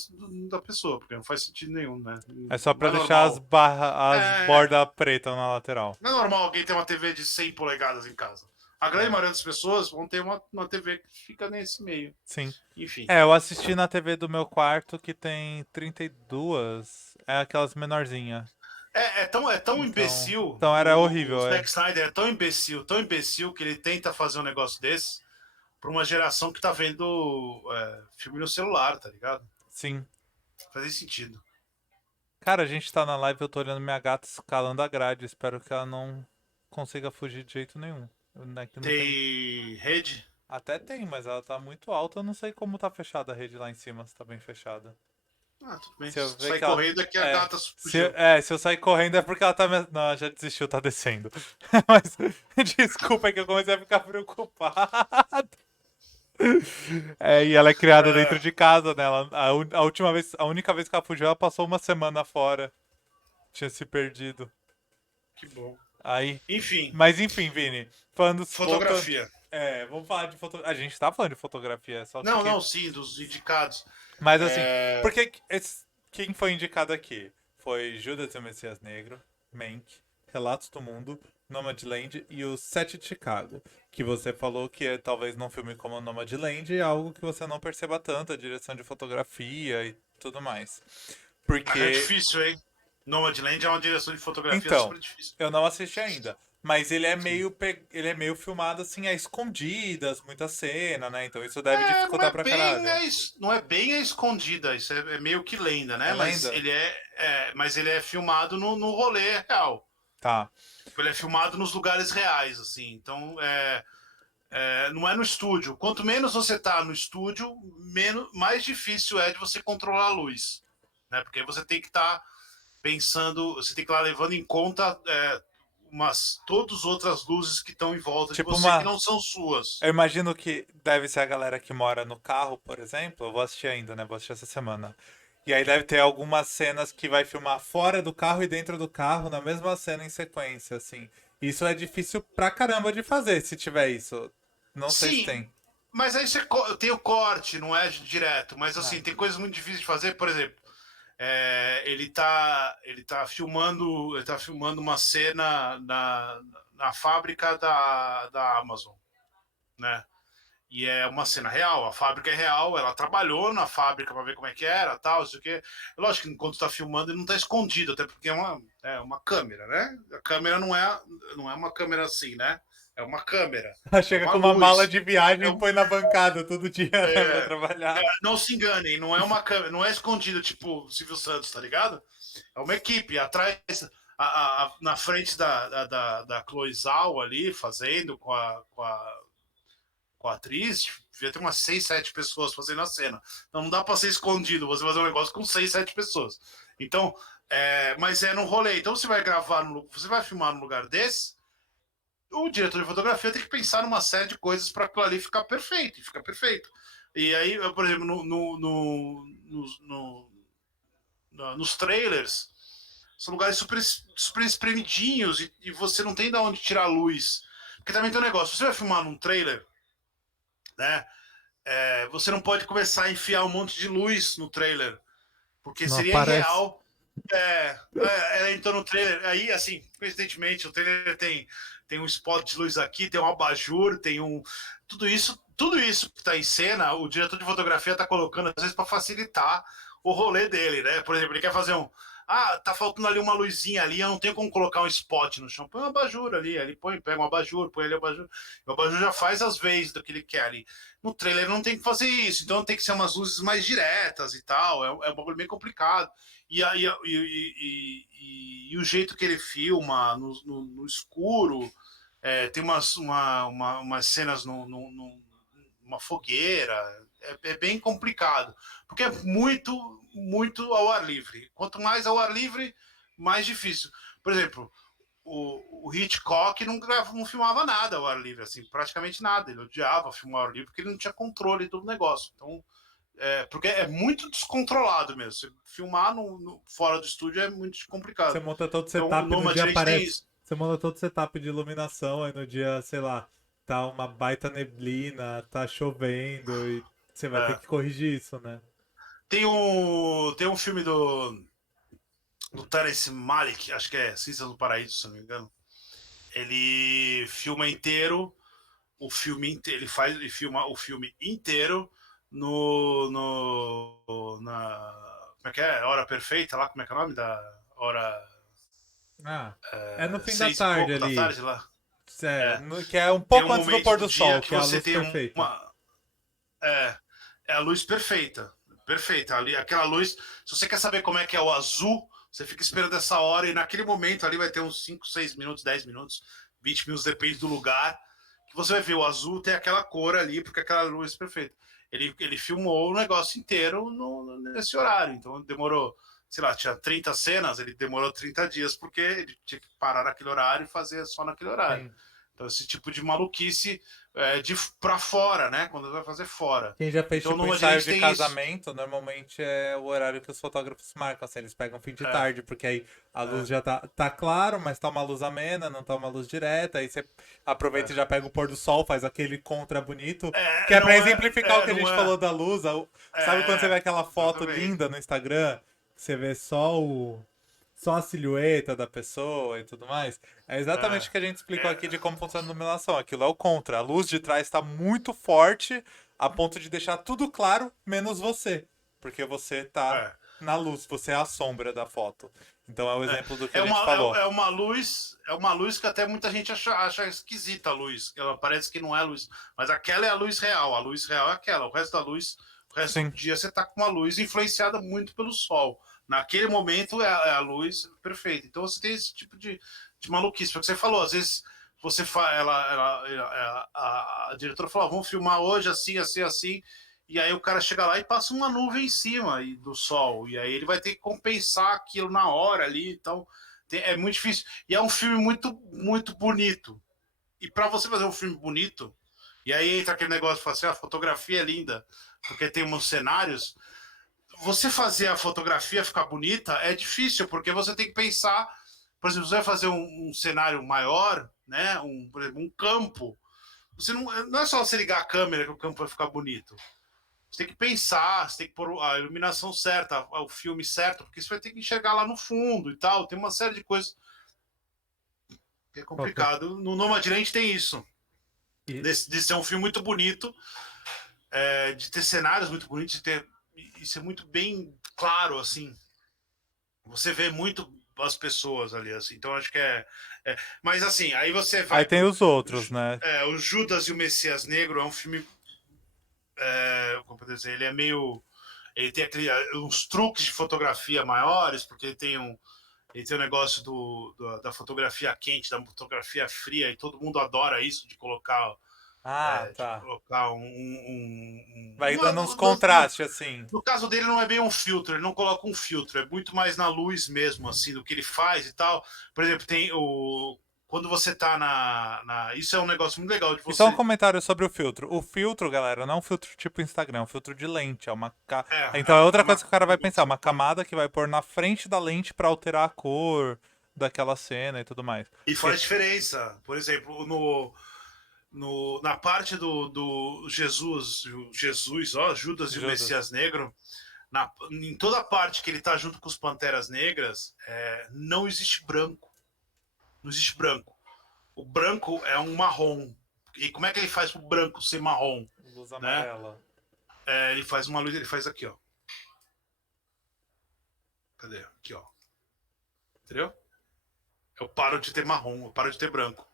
da pessoa, porque não faz sentido nenhum, né? É só Não pra é deixar as normal. barras, as É, bordas pretas na lateral. não é normal alguém ter uma TV de 100 polegadas em casa. A grande É, maioria das pessoas vão ter uma TV que fica nesse meio. sim. Enfim. É, eu assisti na TV do meu quarto que tem 32. É aquelas menorzinhas. É tão Então, imbecil, então era o horrível, é. Zack Snyder é tão imbecil que ele tenta fazer um negócio desse para uma geração que tá vendo filme no celular, tá ligado? Sim. Faz sentido. Cara, a gente tá na live, eu tô olhando minha gata escalando a grade. Espero que ela não consiga fugir de jeito nenhum. Aqui não tem. Tem rede? Até tem, mas ela tá muito alta. Eu não sei como tá fechada a rede lá em cima, se tá bem fechada. Ah, tudo bem. Se eu ver Sai que ela. correndo é que a É. gata Se, fugiu. se eu sair correndo é porque ela tá. Não, ela já desistiu, tá descendo. Mas desculpa é que eu comecei a ficar preocupado. É, e ela é criada dentro É, de casa, né? A última vez, a única vez que ela fugiu, ela passou uma semana fora. Tinha se perdido. que bom. Aí. Enfim, Mas enfim, Vini. Falando. Voltando. fotografia. É, vamos falar de fotografia. A gente tá falando de fotografia, só Não, que. não, sim, dos indicados. Mas assim, É, porque quem foi indicado aqui? Foi Judas e o Messias Negro, Mank, Relatos do Mundo, Nomadland e o Sete de Chicago. Que você falou que é talvez num filme como Nomadland é algo que você não perceba tanto, a direção de fotografia e tudo mais. é Porque. difícil, hein? Nomadland é uma direção de fotografia Então, super difícil. eu não assisti ainda. Mas ele é Sim. meio, ele é meio filmado assim, a escondidas, muita cena, né? Então isso deve dificultar pra caralho. Não é bem a escondida, isso é meio que lenda, É né? Mas lenda? mas ele é filmado no rolê real. Tá. Ele é filmado nos lugares reais, assim. Então, não é no estúdio. Quanto menos você tá no estúdio, mais difícil é de você controlar a luz, né? Porque você tem que estar pensando, você tem que estar levando em conta todas as outras luzes que estão em volta de Tipo você que uma. não são suas. Eu imagino que deve ser a galera que mora no carro, por exemplo. Eu vou assistir ainda, né? Vou assistir essa semana. E aí deve ter algumas cenas que vai filmar fora do carro e dentro do carro, na mesma cena em sequência, assim. Isso é difícil pra caramba de fazer, se tiver isso. Não sei se Sim, tem. mas aí você tem o corte, não é direto. Mas Ah, assim, tem coisas muito difíceis de fazer. Por exemplo, ele tá filmando uma cena na fábrica da Amazon, né? E é uma cena real, a fábrica é real, ela trabalhou na fábrica para ver como é que era, tal, isso que. Lógico que enquanto está filmando ele não está escondido, até porque é uma câmera, né? A câmera não é uma câmera assim, né? É uma câmera, é chega uma com uma mala luz. de viagem É e um, põe na bancada todo dia, né, pra é, trabalhar. não se enganem, não é uma câmera, não é escondido tipo Silvio Santos, tá ligado? É uma equipe atrás, na frente da Chloe Zhao ali, fazendo com a atriz, devia ter umas 6, 7 pessoas fazendo a cena. Então não dá pra ser escondido você fazer um negócio com 6, 7 pessoas. Então, mas é num rolê. Então você vai você vai filmar num lugar desse, o diretor de fotografia tem que pensar numa série de coisas para aquilo ali ficar perfeito, e fica perfeito. E aí, por exemplo, nos trailers, são lugares super espremidinhos e você não tem de onde tirar luz. Porque também tem um negócio, você vai filmar num trailer, né? Você não pode começar a enfiar um monte de luz no trailer, porque Não seria aparece. irreal. Ela entrou no trailer, aí, assim, coincidentemente, o trailer tem um spot de luz aqui, tem um abajur, tem um. Tudo isso que está em cena, o diretor de fotografia está colocando, às vezes, para facilitar o rolê dele, né? Por exemplo, ele quer fazer um. Ah, tá faltando ali uma luzinha ali, eu não tenho como colocar um spot no chão. Põe um abajur ali, ele põe, pega um abajur, põe ali o abajur. O abajur já faz as vezes do que ele quer ali. No trailer não tem que fazer isso, então tem que ser umas luzes mais diretas e tal. É um bagulho bem complicado. E o jeito que ele filma no escuro, tem umas cenas numa fogueira, é bem complicado, porque é muito ao ar livre. Quanto mais ao ar livre, mais difícil. Por exemplo, o Hitchcock não filmava nada ao ar livre, assim, praticamente nada. Ele odiava filmar ao ar livre porque ele não tinha controle do negócio. Então, porque é muito descontrolado mesmo. Você filmar fora do estúdio é muito Você complicado. monta todo o Então, o setup no dia Nomadland tem aparece. isso. Você monta todo o setup de iluminação, aí no dia, sei lá, tá uma baita neblina, tá chovendo e você vai ter É. que corrigir isso, né? Tem um filme do Terence Malick, acho que é Cinzas do Paraíso, se não me engano. Ele filma inteiro ele filma o filme inteiro como é que é? Hora Perfeita lá, como é que é o nome da hora Ah, é no fim da seis e tarde pouco da ali. tarde lá? É, É. que é um Tem um pouco antes do momento pôr do do dia sol, que que é a você luz tem perfeita. é, é a luz perfeita. Perfeita. Ali, aquela luz. Se você quer saber como é que é o azul, você fica esperando essa hora e naquele momento ali vai ter uns 5, 6 minutos, 10 minutos, 20 minutos, depende do lugar, que você vai ver o azul tem aquela cor ali, porque aquela luz é perfeita. Ele filmou o negócio inteiro nesse horário, então demorou, sei lá, tinha 30 cenas, ele demorou 30 dias, porque ele tinha que parar naquele horário e fazer só naquele horário. Sim. Então, esse tipo de maluquice de para fora, né? Quando vai fazer fora. Quem já fez Então, tipo no ensaio Nomadland de tem isso. casamento, normalmente é o horário que os fotógrafos marcam, assim, eles pegam fim de É, tarde, porque aí a luz é, já tá claro, mas tá uma luz amena, não tá uma luz direta, aí você aproveita e já pega o pôr do sol, faz aquele contra bonito, que é pra não é, exemplificar o que a não gente é, falou da luz. Sabe quando você vê aquela foto exatamente. linda no Instagram, que você vê só a silhueta da pessoa e tudo mais? É exatamente É, o que a gente explicou aqui é, de como funciona a iluminação. Aquilo é o contra. A luz de trás está muito forte a ponto de deixar tudo claro, menos você. Porque você tá é, na luz, você é a sombra da foto. Então é o é, exemplo do que a é gente uma, falou. é uma luz que até muita gente acha esquisita a luz. Ela parece que não é luz, mas aquela é a luz real. A luz real é aquela. O resto da luz, o resto do Sim. dia você tá com uma luz influenciada muito pelo sol. Naquele momento é a luz perfeita. Então você tem esse tipo de maluquice. Porque você falou, às vezes você a diretora falou, vamos filmar hoje assim, assim, assim. E aí o cara chega lá e passa uma nuvem em cima do sol. E aí ele vai ter que compensar aquilo na hora ali. Então é muito difícil. E é um filme muito bonito. E para você fazer um filme bonito, e aí entra aquele negócio de falar assim, a fotografia é linda, porque tem uns cenários. Você fazer a fotografia ficar bonita é difícil, porque você tem que pensar, por exemplo, você vai fazer um cenário maior, né? Por exemplo, um campo. Você não é só você ligar a câmera que o campo vai ficar bonito. Você tem que pensar, você tem que pôr a iluminação certa, o filme certo, porque você vai ter que enxergar lá no fundo e tal. Tem uma série de coisas que é Qualquer- complicado. No Nomadland tem isso. E, De ser um filme muito bonito, de ter cenários muito bonitos, e ser muito bem claro, assim. Você vê muito as pessoas ali, assim. Então acho que mas assim, aí você Aí vai tem pro. os outros, né? O Judas e o Messias Negro é um filme. Como poder dizer, ele é meio. Ele tem uns truques de fotografia maiores, porque ele tem o negócio da fotografia quente, da fotografia fria, e todo mundo adora isso de colocar, Ah, de tá. colocar Vai dando uns contrastes, assim. no caso dele não é bem um filtro, ele não coloca um filtro, é muito mais na luz mesmo, assim, do que ele faz e tal. Por exemplo, tem o. Quando você tá isso é um negócio muito legal de E só um você. comentário sobre o filtro. O filtro, galera, não é um filtro tipo Instagram, é um filtro de lente. É Então é outra coisa uma. que o cara vai pensar, uma camada que vai pôr na frente da lente pra alterar a cor daquela cena e tudo mais. E Porque faz diferença. Por exemplo, na parte do Jesus, ó, Judas e o Judas. Messias Negro, em toda a parte que ele tá junto com os Panteras Negras, não existe branco. Não existe branco. O branco é um marrom. E como é que ele faz o branco ser marrom? Luz Né? amarela. Ele faz uma luz, ele faz aqui, ó. Cadê? Aqui, ó. Entendeu? Eu paro de ter marrom, eu paro de ter branco.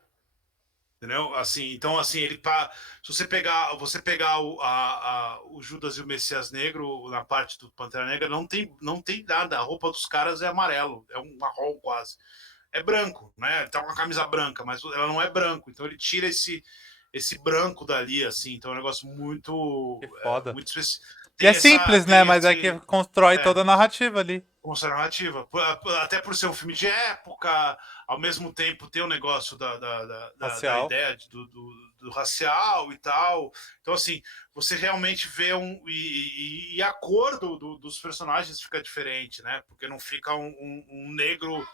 Entendeu? Assim, então, assim, se você pegar o Judas e o Messias Negro na parte do Pantera Negra, não tem nada. A roupa dos caras é amarelo, é um marrom quase. É branco, né? Ele tá com uma camisa branca, mas ela não é branco. Então ele tira esse branco dali, assim. Então é um negócio Que foda. muito específico. E é Tem essa, simples, né? tem Mas é que esse, constrói é, toda a narrativa ali. construção narrativa. Até por ser um filme de época, ao mesmo tempo tem o negócio da Racial. ideia do racial e tal. Então, assim, você realmente vê e a cor dos personagens fica diferente, né? Porque não fica um negro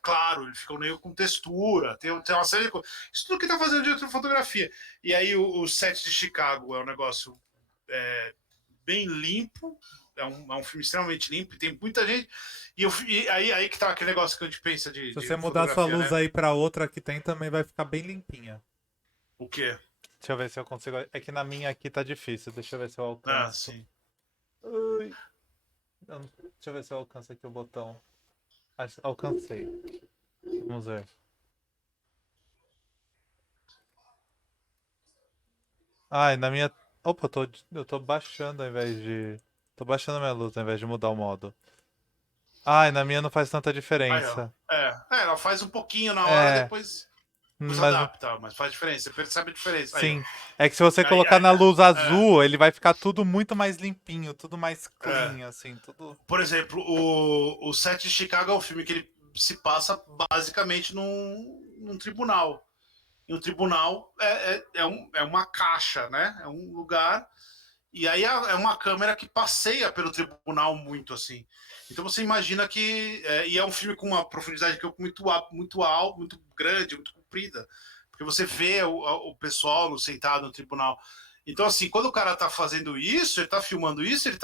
claro, ele fica um negro com textura, tem uma série de coisas. Isso tudo que tá fazendo de outra fotografia. E aí o set de Chicago é um negócio bem limpo, é um filme extremamente limpo, e tem muita gente. E aí que tá aquele negócio que a gente pensa Se de você mudar sua fotografia, luz né? aí pra outra que tem, também vai ficar bem limpinha. O quê? Deixa eu ver se eu consigo. É que na minha aqui tá difícil. Deixa eu ver se eu Ah, alcanço. sim. Ui. Deixa eu ver se eu alcanço aqui o botão. Alcancei. Vamos ver. Ai, na minha. Opa, eu tô baixando ao invés de. Tô baixando a minha luz ao invés de mudar o modo. Ai, na minha não faz tanta Aí, ó. diferença. Ela faz um pouquinho na hora, É, depois mas adapta, mas faz diferença. Você percebe a diferença. Aí, ó. sim. É que se você Aí, colocar aí, na luz é, azul, ele vai ficar tudo muito mais limpinho, tudo mais é. clean, assim, tudo. Por exemplo, o Sete de Chicago é um filme que ele se passa basicamente num tribunal. E o tribunal é uma caixa, né? É um lugar. E aí é uma câmera que passeia pelo tribunal muito assim. Então você imagina que. E é um filme com uma profundidade que é muito alto, muito grande, muito comprida. Porque você vê o pessoal sentado no tribunal. Então, assim, quando o cara tá fazendo isso, ele tá filmando isso, ele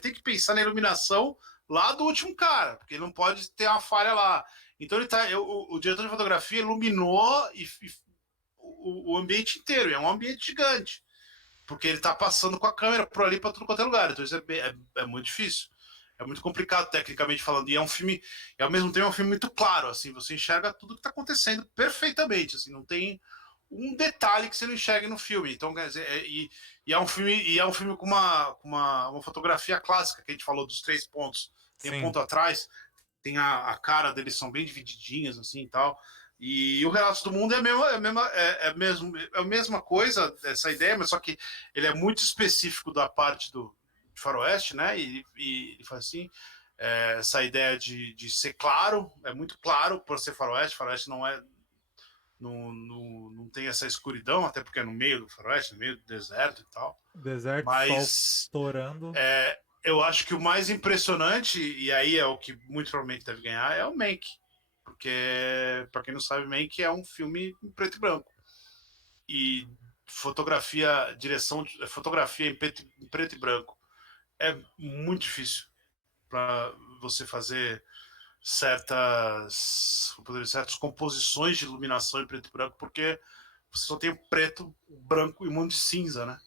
tem que pensar na iluminação lá do último cara, porque ele não pode ter uma falha lá. Então o diretor de fotografia iluminou o ambiente inteiro, é um ambiente gigante porque ele tá passando com a câmera por ali para tudo quanto é lugar. Então isso é muito difícil. É muito complicado tecnicamente falando. E é um filme, e ao mesmo tempo é um filme muito claro, assim, você enxerga tudo que tá acontecendo perfeitamente, assim, não tem um detalhe que você não enxergue no filme. Então, quer dizer, e é um filme com uma fotografia clássica que a gente falou dos 3 pontos. Tem um Sim. ponto atrás, tem a cara deles são bem divididinhas assim e tal. E o Relatos do Mundo é a mesma coisa, essa ideia, mas só que ele é muito específico da parte do faroeste, né? E ele faz assim, essa ideia de ser claro, é muito claro por ser faroeste. Faroeste não tem essa escuridão, até porque é no meio do faroeste, no meio do deserto e tal. Deserto, sol Mas estourando. eu acho que o mais impressionante, e aí é o que muito provavelmente deve ganhar, é o Mank. Porque, para quem não sabe, Mank é um filme em preto e branco. E fotografia em preto e branco é muito difícil para você fazer certas composições de iluminação em preto e branco, porque você só tem o preto, o branco e um monte de cinza, né? Não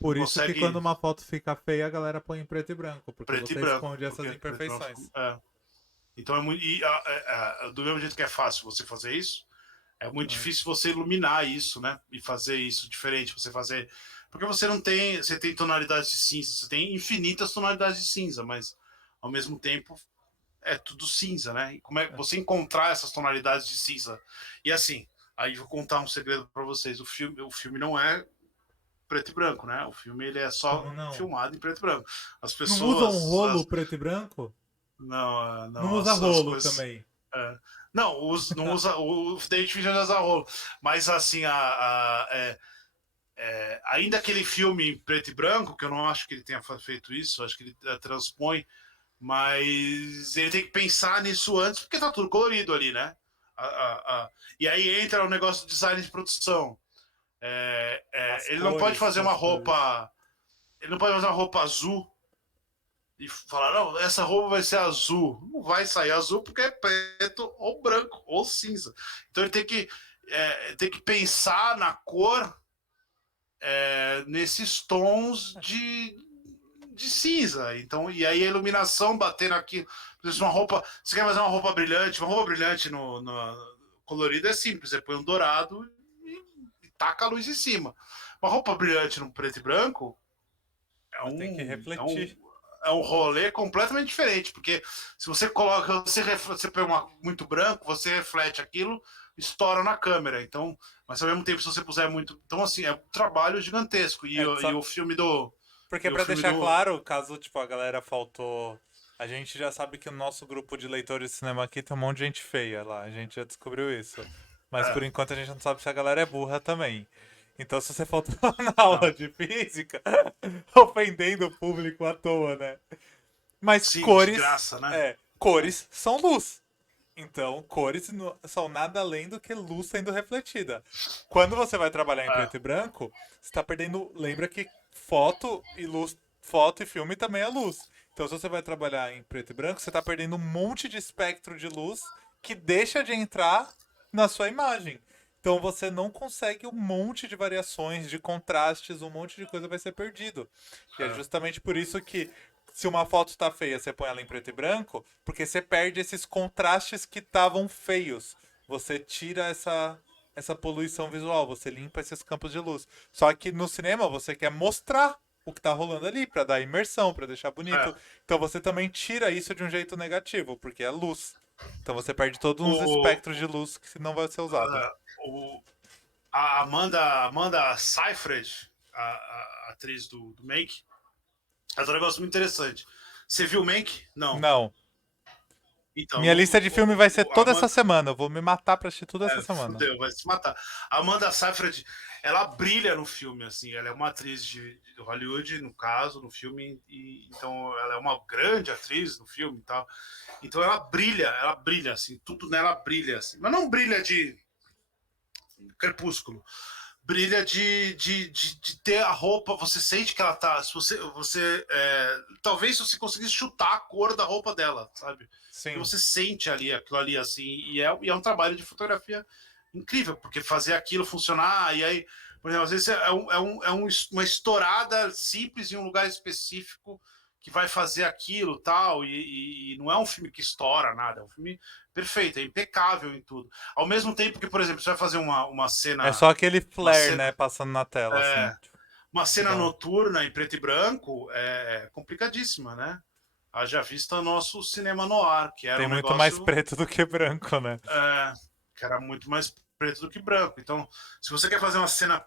Por isso que quando consegue uma foto fica feia, a galera põe em preto e branco, porque preto e você branco, esconde essas porque preto e branco imperfeições. então é muito. Do mesmo jeito que é fácil você fazer isso, é muito É. difícil você iluminar isso, né? E fazer isso diferente. Você fazer. Porque você não tem. Você tem tonalidades de cinza, você tem infinitas tonalidades de cinza, mas ao mesmo tempo é tudo cinza, né? E como é que você encontrar essas tonalidades de cinza? E assim, aí vou contar um segredo para vocês. O filme não é preto e branco, né? O filme ele é só Como não? filmado em preto e branco. As Não usa um pessoas. rolo preto e branco? Não, Não não, usa as rolo coisas. também. É. Não, não usa. O David Fincher não usa rolo. Mas assim, ainda aquele filme em preto e branco, que eu não acho que ele tenha feito isso, acho que ele transpõe, mas ele tem que pensar nisso antes, porque tá tudo colorido ali, né? E aí entra o negócio do design de produção. As Ele não pode cores fazer das uma coisas. roupa. Ele não pode fazer uma roupa azul e falar, não, essa roupa vai ser azul. Não vai sair azul porque é preto ou branco ou cinza. Então ele tem que pensar na cor nesses tons de cinza. Então, e aí a iluminação batendo aqui. Uma roupa. Você quer fazer uma roupa brilhante no colorida é simples, você põe um dourado e taca a luz em cima. Uma roupa brilhante no preto e branco é Mas tem que um, é um, refletir. é um rolê completamente diferente, porque se você coloca, você põe muito branco, você reflete aquilo, estoura na câmera. Então, mas ao mesmo tempo, se você puser muito. Então, assim, é um trabalho gigantesco. É E só... o filme do. Porque E o pra filme deixar do. claro, caso tipo a galera faltou, a gente já sabe que o nosso grupo de leitores de cinema aqui tem um monte de gente feia lá, a gente já descobriu isso. Mas por É, enquanto a gente não sabe se a galera é burra também. Então se você faltou na aula não. de física, ofendendo o público à toa, né? Mas Sim, de cores, graça, né? cores são luz. Então, cores são nada além do que luz sendo refletida. Quando você vai trabalhar em É, preto e branco, você está perdendo. Lembra que foto e luz, foto e filme também é luz. Então, se você vai trabalhar em preto e branco, você está perdendo um monte de espectro de luz que deixa de entrar na sua imagem. Então, você não consegue um monte de variações, de contrastes, um monte de coisa vai ser perdido. E é é. justamente por isso que se uma foto tá feia, você põe ela em preto e branco, porque você perde esses contrastes que estavam feios. Você tira essa poluição visual, você limpa esses campos de luz. Só que no cinema você quer mostrar o que tá rolando ali para dar imersão, para deixar bonito. É. Então você também tira isso de um jeito negativo, porque é luz. Então você perde todos os O, espectros de luz que não vai ser usado. o, a Amanda Seyfried, a atriz do Mank, ela tem um negócio muito interessante. Você viu o Mank? Não. Não. Então, Minha lista de filme vai ser a toda essa Amanda, semana. Eu vou me matar pra assistir tudo essa semana. fudeu, vai se matar. A Amanda Seyfried, ela brilha no filme, assim, ela é uma atriz de Hollywood, no caso, no filme, e então ela é uma grande atriz no filme e tal. Então ela brilha, assim, tudo nela brilha, assim. Mas não brilha de crepúsculo. Brilha de ter a roupa, você sente que ela tá. Se você talvez se você conseguisse chutar a cor da roupa dela, sabe? E Sim. você sente ali aquilo ali assim, e é um trabalho de fotografia incrível, porque fazer aquilo funcionar, e aí, por exemplo, às vezes uma estourada simples em um lugar específico que vai fazer aquilo tal, e não é um filme que estoura nada, é um filme perfeito, é impecável em tudo. Ao mesmo tempo que, por exemplo, você vai fazer uma É cena só aquele uma flare, né, cena, passando na tela, assim. é, uma Que cena dá. noturna em preto e branco é complicadíssima, né? Haja vista nosso cinema noir, que era Tem um muito mais negócio preto do que branco, né? que era muito mais preto do que branco. Então, se você quer fazer uma cena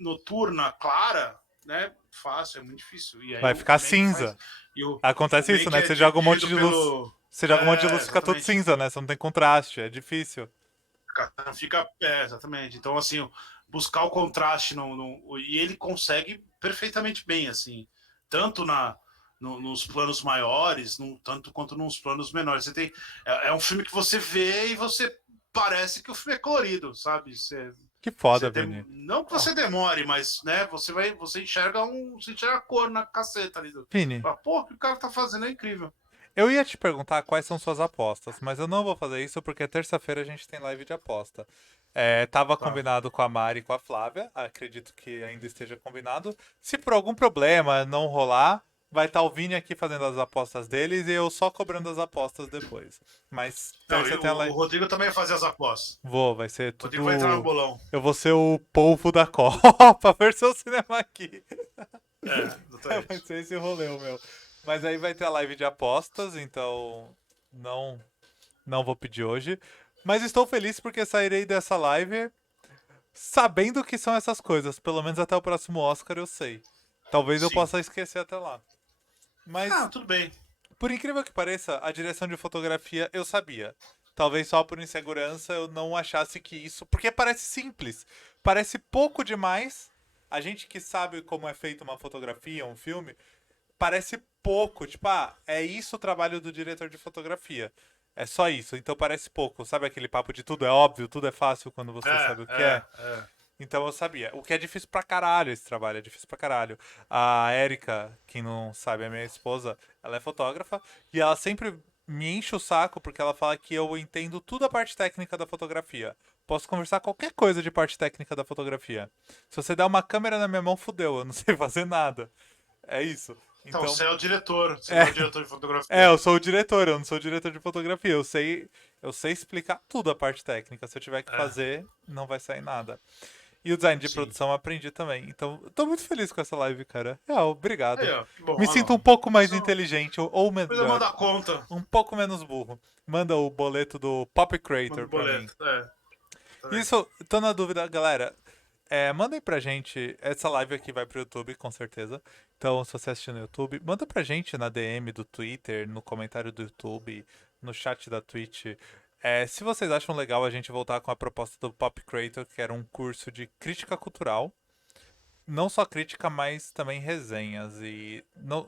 noturna, clara, né? Fácil, é muito difícil. E aí Vai o ficar Mank faz. cinza. E o Acontece isso, Mank né? é Você joga um monte dirigido de luz. pelo. Você joga um monte de luz e fica todo Exatamente. cinza, né? Você não tem contraste, é difícil. Fica. Exatamente. Então, assim, buscar o contraste e ele consegue perfeitamente bem, assim, tanto nos planos maiores, tanto quanto nos planos menores. Você tem, é um filme que você vê e você parece que o filme é colorido, sabe? Que foda, Vini. Não que Ó, você demore, mas né, você enxerga a cor na caceta ali. Vini, Fala, pô, o que o cara tá fazendo é incrível. eu ia te perguntar quais são suas apostas, mas eu não vou fazer isso porque terça-feira a gente tem live de aposta. Tava Tá. combinado com a Mari e com a Flávia, acredito que ainda esteja combinado. Se por algum problema não rolar, vai estar o Vini aqui fazendo as apostas deles e eu só cobrando as apostas depois. Mas Não, terça e tem a o live. Rodrigo também vai fazer as apostas. Vou, vai ser O Rodrigo vai entrar no tudo. bolão. Eu vou ser o polvo da Copa, versão cinema aqui. Vai Exatamente. ser esse rolê, o meu. Mas aí vai ter a live de apostas, então não, não vou pedir hoje. Mas estou feliz porque sairei dessa live sabendo o que são essas coisas. Pelo menos até o próximo Oscar eu sei. Talvez eu Sim. possa esquecer até lá. Ah, Mas, tudo bem. por incrível que pareça, a direção de fotografia eu sabia. Talvez só por insegurança eu não achasse que isso. Porque parece simples. Parece pouco demais. A gente que sabe como é feita uma fotografia, um filme, parece pouco. Tipo, é isso o trabalho do diretor de fotografia. É só isso. Então parece pouco. Sabe aquele papo de tudo é óbvio, tudo é fácil quando você É, sabe o que é? é, é. Então eu sabia. O que é difícil pra caralho esse trabalho, é difícil pra caralho. A Erika, quem não sabe, é minha esposa, ela é fotógrafa e ela sempre me enche o saco porque ela fala que eu entendo tudo a parte técnica da fotografia. Posso conversar qualquer coisa de parte técnica da fotografia. Se você der uma câmera na minha mão, fudeu, eu não sei fazer nada. É isso. Então, Então, você é o diretor, você não é, é o diretor de eu fotografia. sou o diretor, eu não sou o diretor de fotografia. Eu sei explicar tudo a parte técnica. Se eu tiver que É, fazer, não vai sair nada. E o design de sim. produção eu aprendi também. Então, eu tô muito feliz com essa live, cara. Real, Aí, obrigado. ó, que bom, Me olha sinto um lá. pouco mais Isso, inteligente, ou depois eu melhor, mando a conta, um pouco menos burro. Manda o boleto do Pop mando Creator o pra mim. boleto. É, tá bem. Isso, tô na dúvida, galera. Mandem pra gente. Essa live aqui vai pro YouTube, com certeza. Então, se você assistir no YouTube, manda pra gente na DM do Twitter, no comentário do YouTube, no chat da Twitch. Se vocês acham legal a gente voltar com a proposta do Pop Creator, que era um curso de crítica cultural. Não só crítica, mas também resenhas. E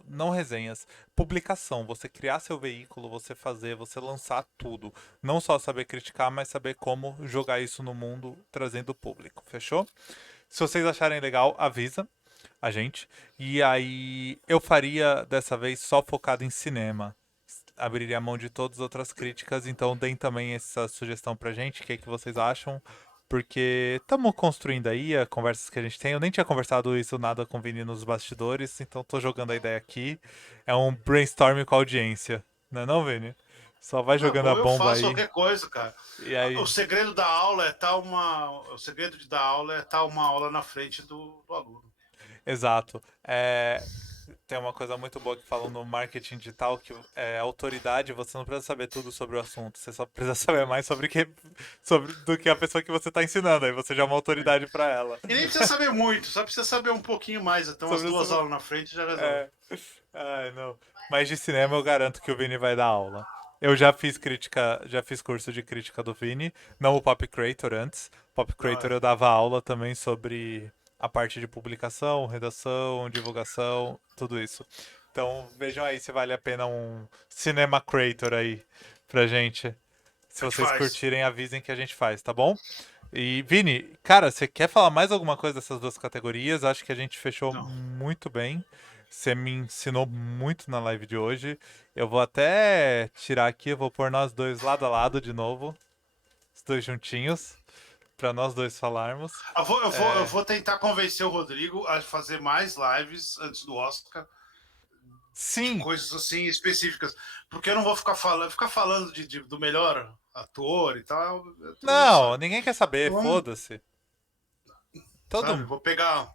não resenhas, publicação. Você criar seu veículo, você fazer, você lançar tudo. Não só saber criticar, mas saber como jogar isso no mundo, trazendo público. Fechou? Se vocês acharem legal, avisa a gente. E aí eu faria dessa vez só focado em cinema. Abriria a mão de todas as outras críticas, então deem também essa sugestão pra gente, o que, é que vocês acham. Porque estamos construindo aí as conversas que a gente tem. Eu nem tinha conversado isso nada com o Vini nos bastidores, então tô jogando a ideia aqui. É um brainstorm com a audiência, não é não, Vini? Só vai Tá jogando a bom, eu bomba faço aí. qualquer coisa, cara. E O aí, segredo da aula é estar uma. O segredo de dar aula é estar uma aula na frente do aluno. exato. Tem uma coisa muito boa que falam no marketing digital que autoridade, você não precisa saber tudo sobre o assunto, você só precisa saber mais do que a pessoa que você está ensinando, aí você já é uma autoridade para ela. E nem precisa saber muito, só precisa saber um pouquinho mais. Então, as Sobre duas essa... aulas na frente já resolve. É... Ai, não. Mas de cinema eu garanto que o Vini vai dar aula. Eu já fiz crítica, já fiz curso de crítica do Vini, não o Pop Creator antes. Pop Não, Creator eu dava aula também sobre a parte de publicação, redação, divulgação, tudo isso. Então vejam aí se vale a pena um Cinema Creator aí pra gente. Se a gente vocês faz. curtirem, avisem que a gente faz, tá bom? E Vini, cara, você quer falar mais alguma coisa dessas duas categorias? Acho que a gente fechou Não. muito bem. Você me ensinou muito na live de hoje. Eu vou até tirar aqui, eu vou pôr nós dois lado a lado de novo, os dois juntinhos, pra nós dois falarmos. Eu É, vou tentar convencer o Rodrigo a fazer mais lives antes do Oscar, de sim, coisas assim específicas. Porque eu não vou ficar falando do melhor ator e tal. Todo mundo não, sabe. ninguém quer saber, Então, foda-se. sabe, Todo, vou pegar.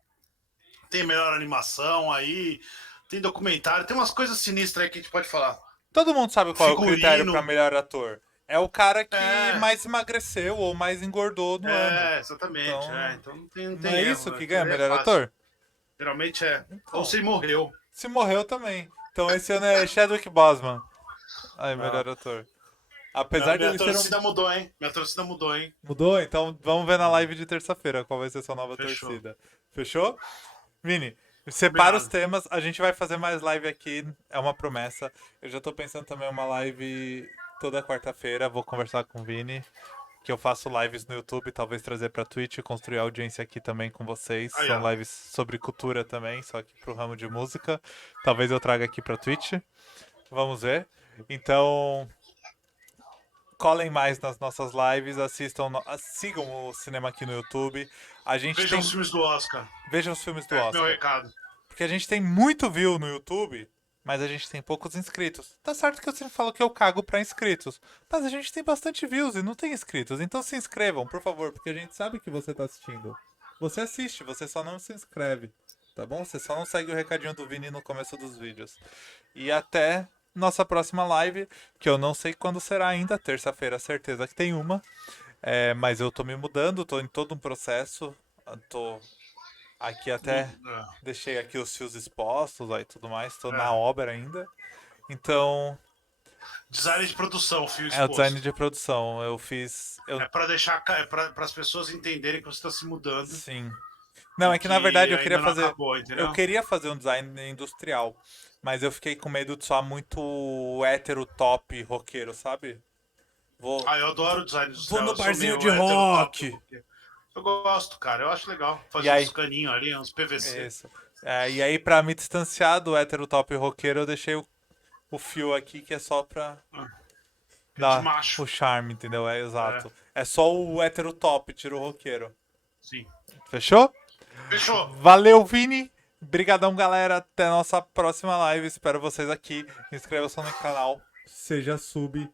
Tem melhor animação aí, tem documentário, tem umas coisas sinistras aí que a gente pode falar. todo mundo sabe qual é o critério pra Figurino. melhor ator. É o cara que É, mais emagreceu ou mais engordou no ano. exatamente. Então, Então não não tem é erro, isso né? que Aquilo ganha ali é melhor fácil. ator? Geralmente é. Ou Então, se morreu. se morreu também. Então esse ano é Chadwick Boseman. Aí, Ah, melhor ator. Apesar minha dele ser um. torcida mudou, hein? Minha torcida mudou, hein? Mudou? Então vamos ver na live de terça-feira qual vai ser sua nova Fechou. torcida. Fechou? Vini, separa os Combinado. temas. A gente vai fazer mais live aqui. É uma promessa. Eu já tô pensando também em uma live toda quarta-feira. Vou conversar com o Vini. Que eu faço lives no YouTube, talvez trazer pra Twitch, construir audiência aqui também com vocês. Aí, São ó. lives sobre cultura também, só que pro ramo de música. Talvez eu traga aqui pra Twitch. Vamos ver. Então, colhem mais nas nossas lives, sigam o cinema aqui no YouTube. A gente Vejam os tem. filmes do Oscar. Vejam os filmes do É meu Oscar. recado. Porque a gente tem muito view no YouTube, mas a gente tem poucos inscritos. Tá certo que eu sempre falo que eu cago pra inscritos. Mas a gente tem bastante views e não tem inscritos. Então se inscrevam, por favor, porque a gente sabe que você tá assistindo. Você assiste, você só não se inscreve. Tá bom? Você só não segue o recadinho do Vini no começo dos vídeos. E até nossa próxima live, que eu não sei quando será ainda, terça-feira, certeza que tem uma. Mas eu tô me mudando, tô em todo um processo. Tô aqui até deixei aqui os fios expostos aí tudo mais, tô na É. obra ainda. Então, Design de produção, fio é o design exposto. de produção. Eu fiz, eu É para deixar, é para as pessoas entenderem que você está se mudando sim. Não, e é que na verdade que ainda não acabou, eu entendeu? queria fazer um design industrial, mas eu fiquei com medo de soar muito hétero top roqueiro, sabe? Vou, Ah, eu adoro design vou industrial. no Eu sou barzinho de meio hétero top. rock. Eu gosto, cara. Eu acho legal. E Fazer uns aí, caninhos ali, uns PVC. isso. E aí, pra me distanciar do hétero top roqueiro, eu deixei o fio aqui que é só pra É de dar macho. o charme, entendeu? É É, exato. É só o hétero top, tira o roqueiro. sim. Fechou? Fechou. Valeu, Vini. Brigadão, galera. Até a nossa próxima live. Espero vocês aqui. Inscreva-se no canal. Seja sub.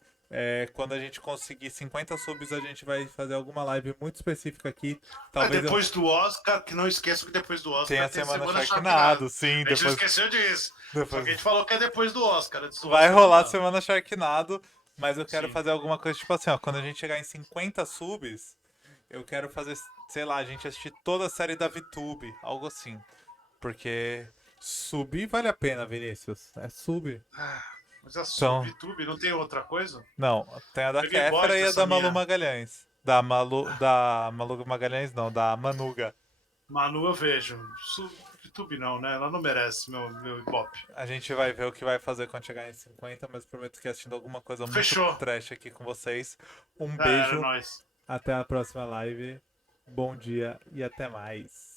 Quando a gente conseguir 50 subs, a gente vai fazer alguma live muito específica aqui. Talvez eu Depois do Oscar, que não esqueça que depois do Oscar tenha a tem a semana Semana Sharknado. Sharknado. Sim, A gente não depois, esqueceu disso. Só depois que a gente falou que é depois do Oscar. Antes do vai Oscar não rolar a dá. semana Sharknado. Mas eu quero Sim. fazer alguma coisa tipo assim, ó. Quando a gente chegar em 50 subs, eu quero fazer, sei lá, a gente assistir toda a série da VTube. Algo assim. Porque subir vale a pena, Vinícius. É sub. Ah, mas a Então, VTube não tem outra coisa? não, tem a da Peguei Kéfera e bosta a da essa Malu minha. Magalhães. Da Malu Magalhães, não, da Manuga. Manu eu vejo. VTube não, né? Ela não merece meu ibope. A gente vai ver o que vai fazer quando chegar em 50, mas prometo que assistindo alguma coisa muito Fechou. trash aqui com vocês. Um Era beijo, nóis. até a próxima live. Bom dia e até mais.